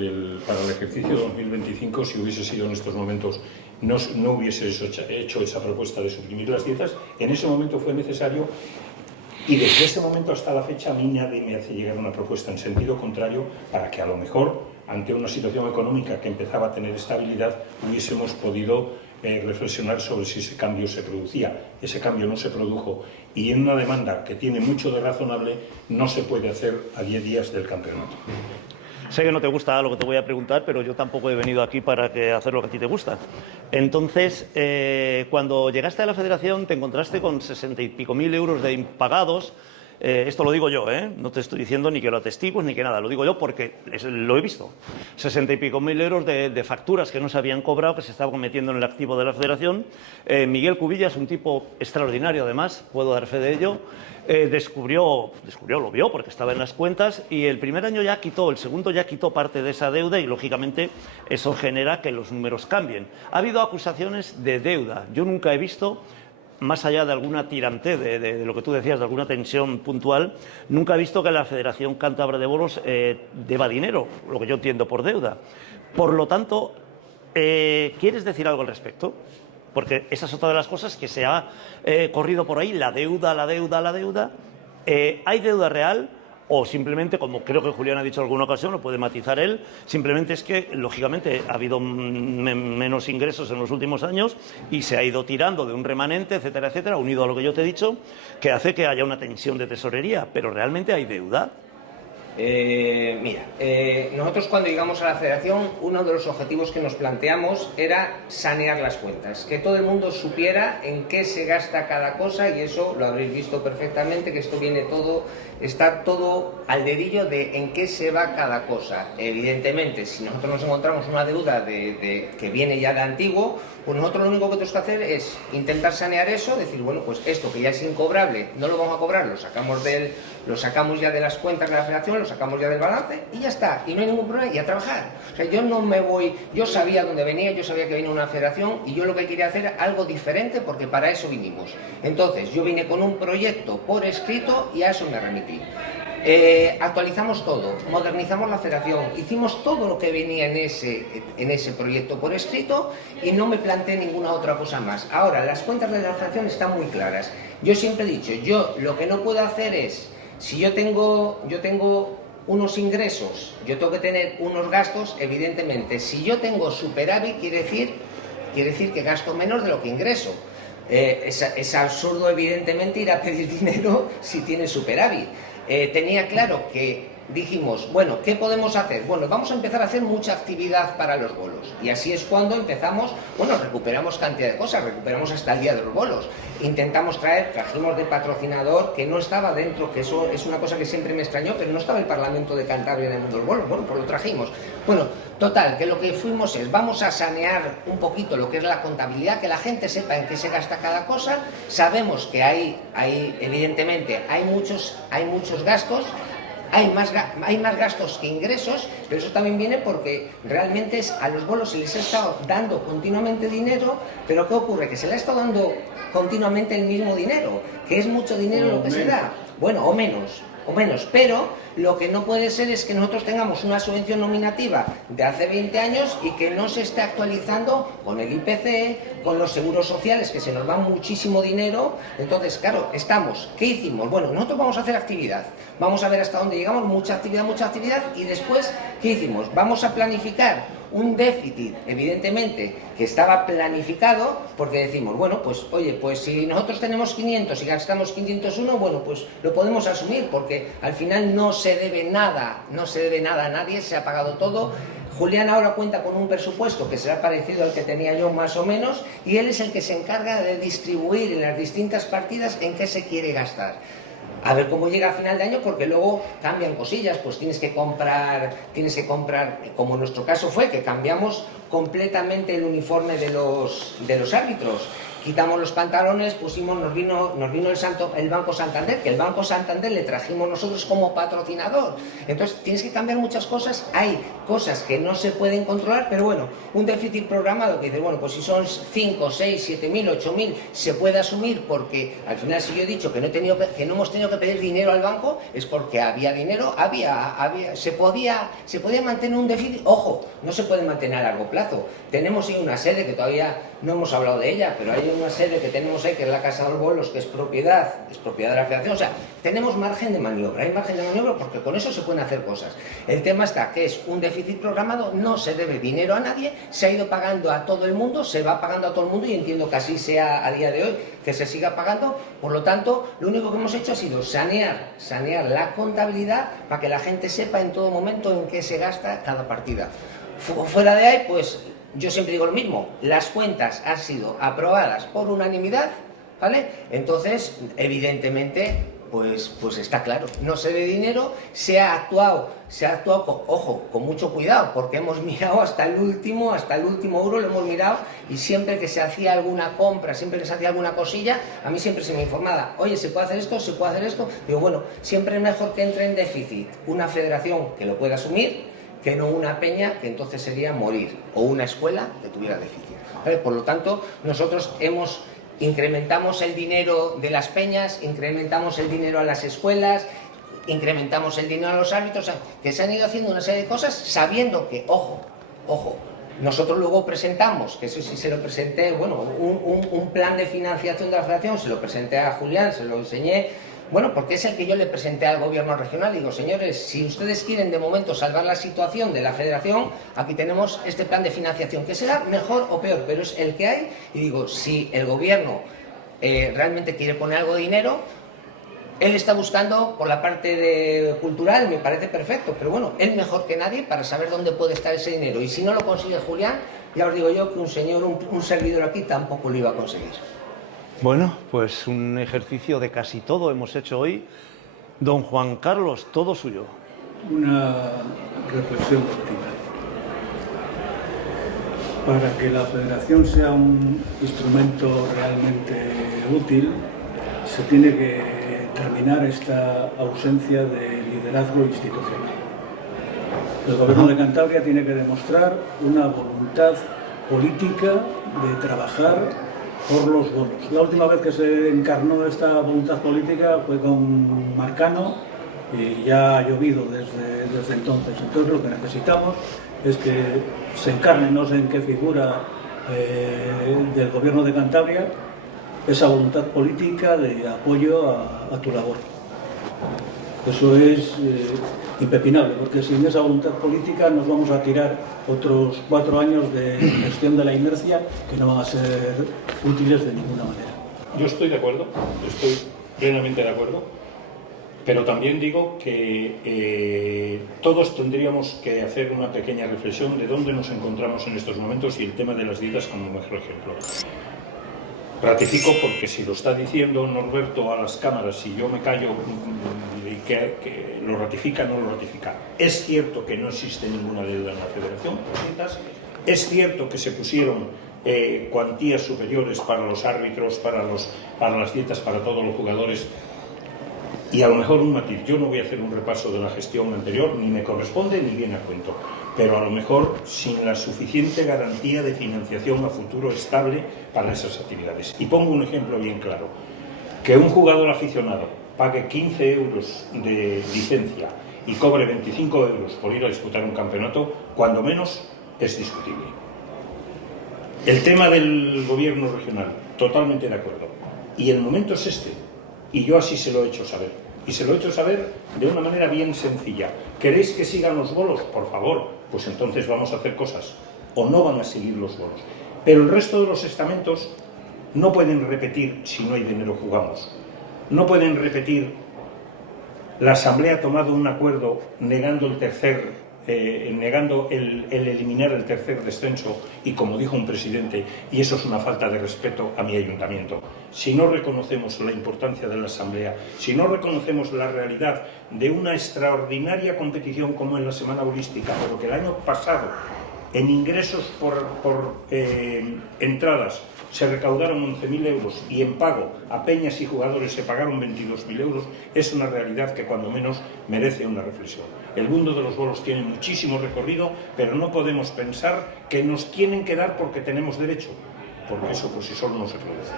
para el ejercicio 2025. Si hubiese sido en estos momentos, no hubiese hecho esa propuesta de suprimir las dietas. En ese momento fue necesario, y desde ese momento hasta la fecha a mí nadie me hace llegar una propuesta en sentido contrario para que a lo mejor, ante una situación económica que empezaba a tener estabilidad, hubiésemos podido reflexionar sobre si ese cambio se producía. Ese cambio no se produjo, y en una demanda que tiene mucho de razonable no se puede hacer a 10 días del campeonato. Sé que no te gusta lo que te voy a preguntar, pero yo tampoco he venido aquí para hacer lo que a ti te gusta. Entonces, cuando llegaste a la federación te encontraste con 60 y pico mil euros de impagados. Esto lo digo yo, no te estoy diciendo ni que lo atestigues ni que nada, lo digo yo porque lo he visto. 60 y pico mil euros de facturas que no se habían cobrado, que se estaban metiendo en el activo de la federación. Miguel Cubillas, un tipo extraordinario además, puedo dar fe de ello, lo vio porque estaba en las cuentas, y el primer año ya quitó, el segundo ya quitó parte de esa deuda, y lógicamente eso genera que los números cambien. Ha habido acusaciones de deuda. Yo nunca he visto, más allá de alguna tirantez, de lo que tú decías, de alguna tensión puntual, nunca he visto que la Federación Cántabra de Bolos deba dinero, lo que yo entiendo por deuda. Por lo tanto, ¿quieres decir algo al respecto? Porque esa es otra de las cosas que se ha corrido por ahí, la deuda. ¿Hay deuda real? O simplemente, como creo que Julián ha dicho en alguna ocasión, lo puede matizar él, simplemente es que, lógicamente, ha habido menos ingresos en los últimos años y se ha ido tirando de un remanente, etcétera, etcétera, unido a lo que yo te he dicho, que hace que haya una tensión de tesorería. Pero ¿realmente hay deuda? Nosotros cuando llegamos a la federación, uno de los objetivos que nos planteamos era sanear las cuentas, que todo el mundo supiera en qué se gasta cada cosa, y eso lo habréis visto perfectamente, que esto está todo al dedillo de en qué se va cada cosa. Evidentemente, si nosotros nos encontramos una deuda que viene ya de antiguo, pues nosotros lo único que tenemos que hacer es intentar sanear eso, decir, bueno, pues esto que ya es incobrable, no lo vamos a cobrar, lo sacamos ya de las cuentas de la federación, lo sacamos ya del balance y ya está, y no hay ningún problema, y a trabajar. O sea, yo sabía dónde venía, yo sabía que venía una federación, y yo lo que quería hacer era algo diferente, porque para eso vinimos. Entonces, yo vine con un proyecto por escrito y a eso me remití. Actualizamos todo, modernizamos la federación, hicimos todo lo que venía en ese proyecto por escrito, y no me planteé ninguna otra cosa más. Ahora, las cuentas de la federación están muy claras. Yo siempre he dicho, yo lo que no puedo hacer es, si yo tengo unos ingresos, yo tengo que tener unos gastos. Evidentemente, si yo tengo superávit, quiere decir que gasto menos de lo que ingreso. Es absurdo, evidentemente, ir a pedir dinero si tienes superávit. Tenía claro que dijimos, bueno, ¿qué podemos hacer? Bueno, vamos a empezar a hacer mucha actividad para los bolos. Y así es cuando empezamos, bueno, recuperamos cantidad de cosas, recuperamos hasta el día de los bolos. Intentamos trajimos de patrocinador que no estaba dentro, que eso es una cosa que siempre me extrañó, pero no estaba el Parlamento de Cantabria en el mundo del bolo. Bueno, pues lo trajimos. Bueno, total, que lo que fuimos es, vamos a sanear un poquito lo que es la contabilidad, que la gente sepa en qué se gasta cada cosa. Sabemos que hay evidentemente, hay muchos gastos. Hay más gastos que ingresos, pero eso también viene porque realmente a los bolos se les ha estado dando continuamente dinero, pero ¿qué ocurre? Que se le ha estado dando continuamente el mismo dinero, que es mucho dinero lo que se da, bueno, o menos, pero lo que no puede ser es que nosotros tengamos una subvención nominativa de hace 20 años y que no se esté actualizando con el IPC, con los seguros sociales, que se nos va muchísimo dinero. Entonces, claro, ¿qué hicimos? Bueno, nosotros vamos a hacer actividad, vamos a ver hasta dónde llegamos, mucha actividad, y después, ¿qué hicimos? Vamos a planificar un déficit, evidentemente, que estaba planificado, porque decimos, bueno, pues oye, pues si nosotros tenemos 500 y gastamos 501, bueno, pues lo podemos asumir, porque al final no se debe nada a nadie, se ha pagado todo. Julián ahora cuenta con un presupuesto que será parecido al que tenía yo más o menos, y él es el que se encarga de distribuir en las distintas partidas en qué se quiere gastar. A ver cómo llega a final de año, porque luego cambian cosillas, pues tienes que comprar, como en nuestro caso fue, que cambiamos completamente el uniforme de los árbitros. Quitamos los pantalones, nos vino el Banco Santander, que el Banco Santander le trajimos nosotros como patrocinador. Entonces tienes que cambiar muchas cosas, hay cosas que no se pueden controlar, pero bueno, un déficit programado que dice, bueno, pues si son 5, 6, 7.000, 8.000, se puede asumir, porque al final si yo he dicho que no hemos tenido que pedir dinero al banco, es porque había dinero, se podía mantener un déficit. Ojo, no se puede mantener a largo plazo. Tenemos ahí una sede que todavía no hemos hablado de ella, pero hay una sede que tenemos ahí, que es la Casa de los Bolos, que es propiedad de la Federación. O sea, tenemos margen de maniobra, porque con eso se pueden hacer cosas. El tema está que es un déficit programado, no se debe dinero a nadie, se ha ido pagando a todo el mundo, se va pagando a todo el mundo, y entiendo que así sea a día de hoy, que se siga pagando. Por lo tanto, lo único que hemos hecho ha sido sanear la contabilidad para que la gente sepa en todo momento en qué se gasta cada partida. Fuera de ahí, pues yo siempre digo lo mismo, las cuentas han sido aprobadas por unanimidad, ¿vale? Entonces, evidentemente, pues está claro, no se ve dinero, se ha actuado con mucho cuidado, porque hemos mirado hasta el último euro, lo hemos mirado, y siempre que se hacía alguna compra, siempre que se hacía alguna cosilla, a mí siempre se me informaba, oye, ¿se puede hacer esto? ¿Se puede hacer esto? Digo, bueno, siempre es mejor que entre en déficit una federación que lo pueda asumir, que no una peña, que entonces sería morir, o una escuela que tuviera déficit, ¿vale? Por lo tanto, nosotros incrementamos el dinero de las peñas, incrementamos el dinero a las escuelas, incrementamos el dinero a los árbitros, o sea, que se han ido haciendo una serie de cosas sabiendo que, ojo, nosotros luego presentamos, que eso sí se lo presenté, bueno, un plan de financiación de la federación, se lo presenté a Julián, se lo enseñé. Bueno, porque es el que yo le presenté al gobierno regional. Digo, señores, si ustedes quieren de momento salvar la situación de la federación, aquí tenemos este plan de financiación, que será mejor o peor, pero es el que hay. Y digo, si el gobierno realmente quiere poner algo de dinero, él está buscando por la parte cultural, me parece perfecto, pero bueno, él mejor que nadie para saber dónde puede estar ese dinero. Y si no lo consigue Julián, ya os digo yo que un servidor aquí tampoco lo iba a conseguir. Bueno, pues un ejercicio de casi todo hemos hecho hoy. Don Juan Carlos, todo suyo. Una reflexión cortita. Para que la federación sea un instrumento realmente útil, se tiene que terminar esta ausencia de liderazgo institucional. El Gobierno de Cantabria tiene que demostrar una voluntad política de trabajar por los bolos. La última vez que se encarnó esta voluntad política fue con Marcano, y ya ha llovido desde entonces. Entonces lo que necesitamos es que se encarne, no sé en qué figura del Gobierno de Cantabria, esa voluntad política de apoyo a tu labor. Eso es impepinable, porque sin esa voluntad política nos vamos a tirar otros 4 años de gestión de la inercia que no van a ser útiles de ninguna manera. Yo estoy de acuerdo, estoy plenamente de acuerdo. Pero también digo que todos tendríamos que hacer una pequeña reflexión de dónde nos encontramos en estos momentos y el tema de las dietas como mejor ejemplo. Ratifico porque si lo está diciendo Norberto a las cámaras y yo me callo, que lo ratifica o no lo ratifica. Es cierto que no existe ninguna deuda en la Federación, es cierto que se pusieron cuantías superiores para los árbitros, para las dietas, para todos los jugadores. Y a lo mejor un matiz, yo no voy a hacer un repaso de la gestión anterior, ni me corresponde ni viene a cuento, pero a lo mejor sin la suficiente garantía de financiación a futuro estable para esas actividades. Y pongo un ejemplo bien claro, que un jugador aficionado pague 15 euros de licencia y cobre 25 euros por ir a disputar un campeonato, cuando menos es discutible. El tema del gobierno regional, totalmente de acuerdo. Y el momento es este, y yo así se lo he hecho saber. Y se lo he hecho saber de una manera bien sencilla. ¿Queréis que sigan los bolos? Por favor, pues entonces vamos a hacer cosas. O no van a seguir los bolos. Pero el resto de los estamentos no pueden repetir si no hay dinero jugamos. No pueden repetir la Asamblea ha tomado un acuerdo negando el eliminar el tercer descenso y como dijo un presidente, y eso es una falta de respeto a mi ayuntamiento. Si no reconocemos la importancia de la Asamblea, si no reconocemos la realidad de una extraordinaria competición como en la Semana Bolística, pero que el año pasado en ingresos por entradas se recaudaron 11.000 euros y en pago a peñas y jugadores se pagaron 22.000 euros, es una realidad que cuando menos merece una reflexión. El mundo de los bolos tiene muchísimo recorrido, pero no podemos pensar que nos tienen que dar porque tenemos derecho, porque eso por sí solo no se produce.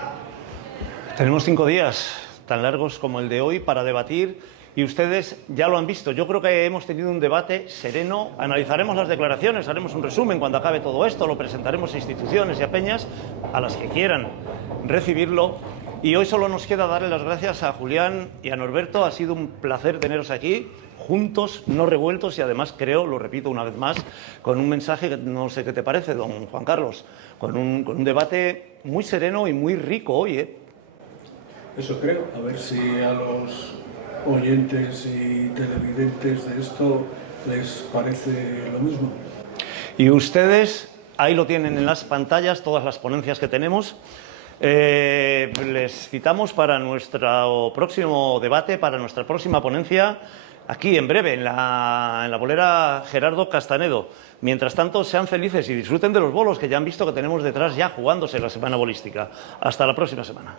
Tenemos 5 días tan largos como el de hoy para debatir y ustedes ya lo han visto. Yo creo que hemos tenido un debate sereno, analizaremos las declaraciones, haremos un resumen cuando acabe todo esto, lo presentaremos a instituciones y a peñas, a las que quieran recibirlo. Y hoy solo nos queda darle las gracias a Julián y a Norberto. Ha sido un placer teneros aquí, juntos, no revueltos y además creo, lo repito una vez más, con un mensaje que no sé qué te parece, don Juan Carlos, con un debate muy sereno y muy rico hoy, ¿eh? Eso creo, a ver si a los oyentes y televidentes de esto les parece lo mismo. Y ustedes, ahí lo tienen en las pantallas, todas las ponencias que tenemos. Les citamos para nuestro próximo debate, para nuestra próxima ponencia, aquí en breve, en la bolera Gerardo Castanedo. Mientras tanto, sean felices y disfruten de los bolos que ya han visto que tenemos detrás ya jugándose la semana bolística. Hasta la próxima semana.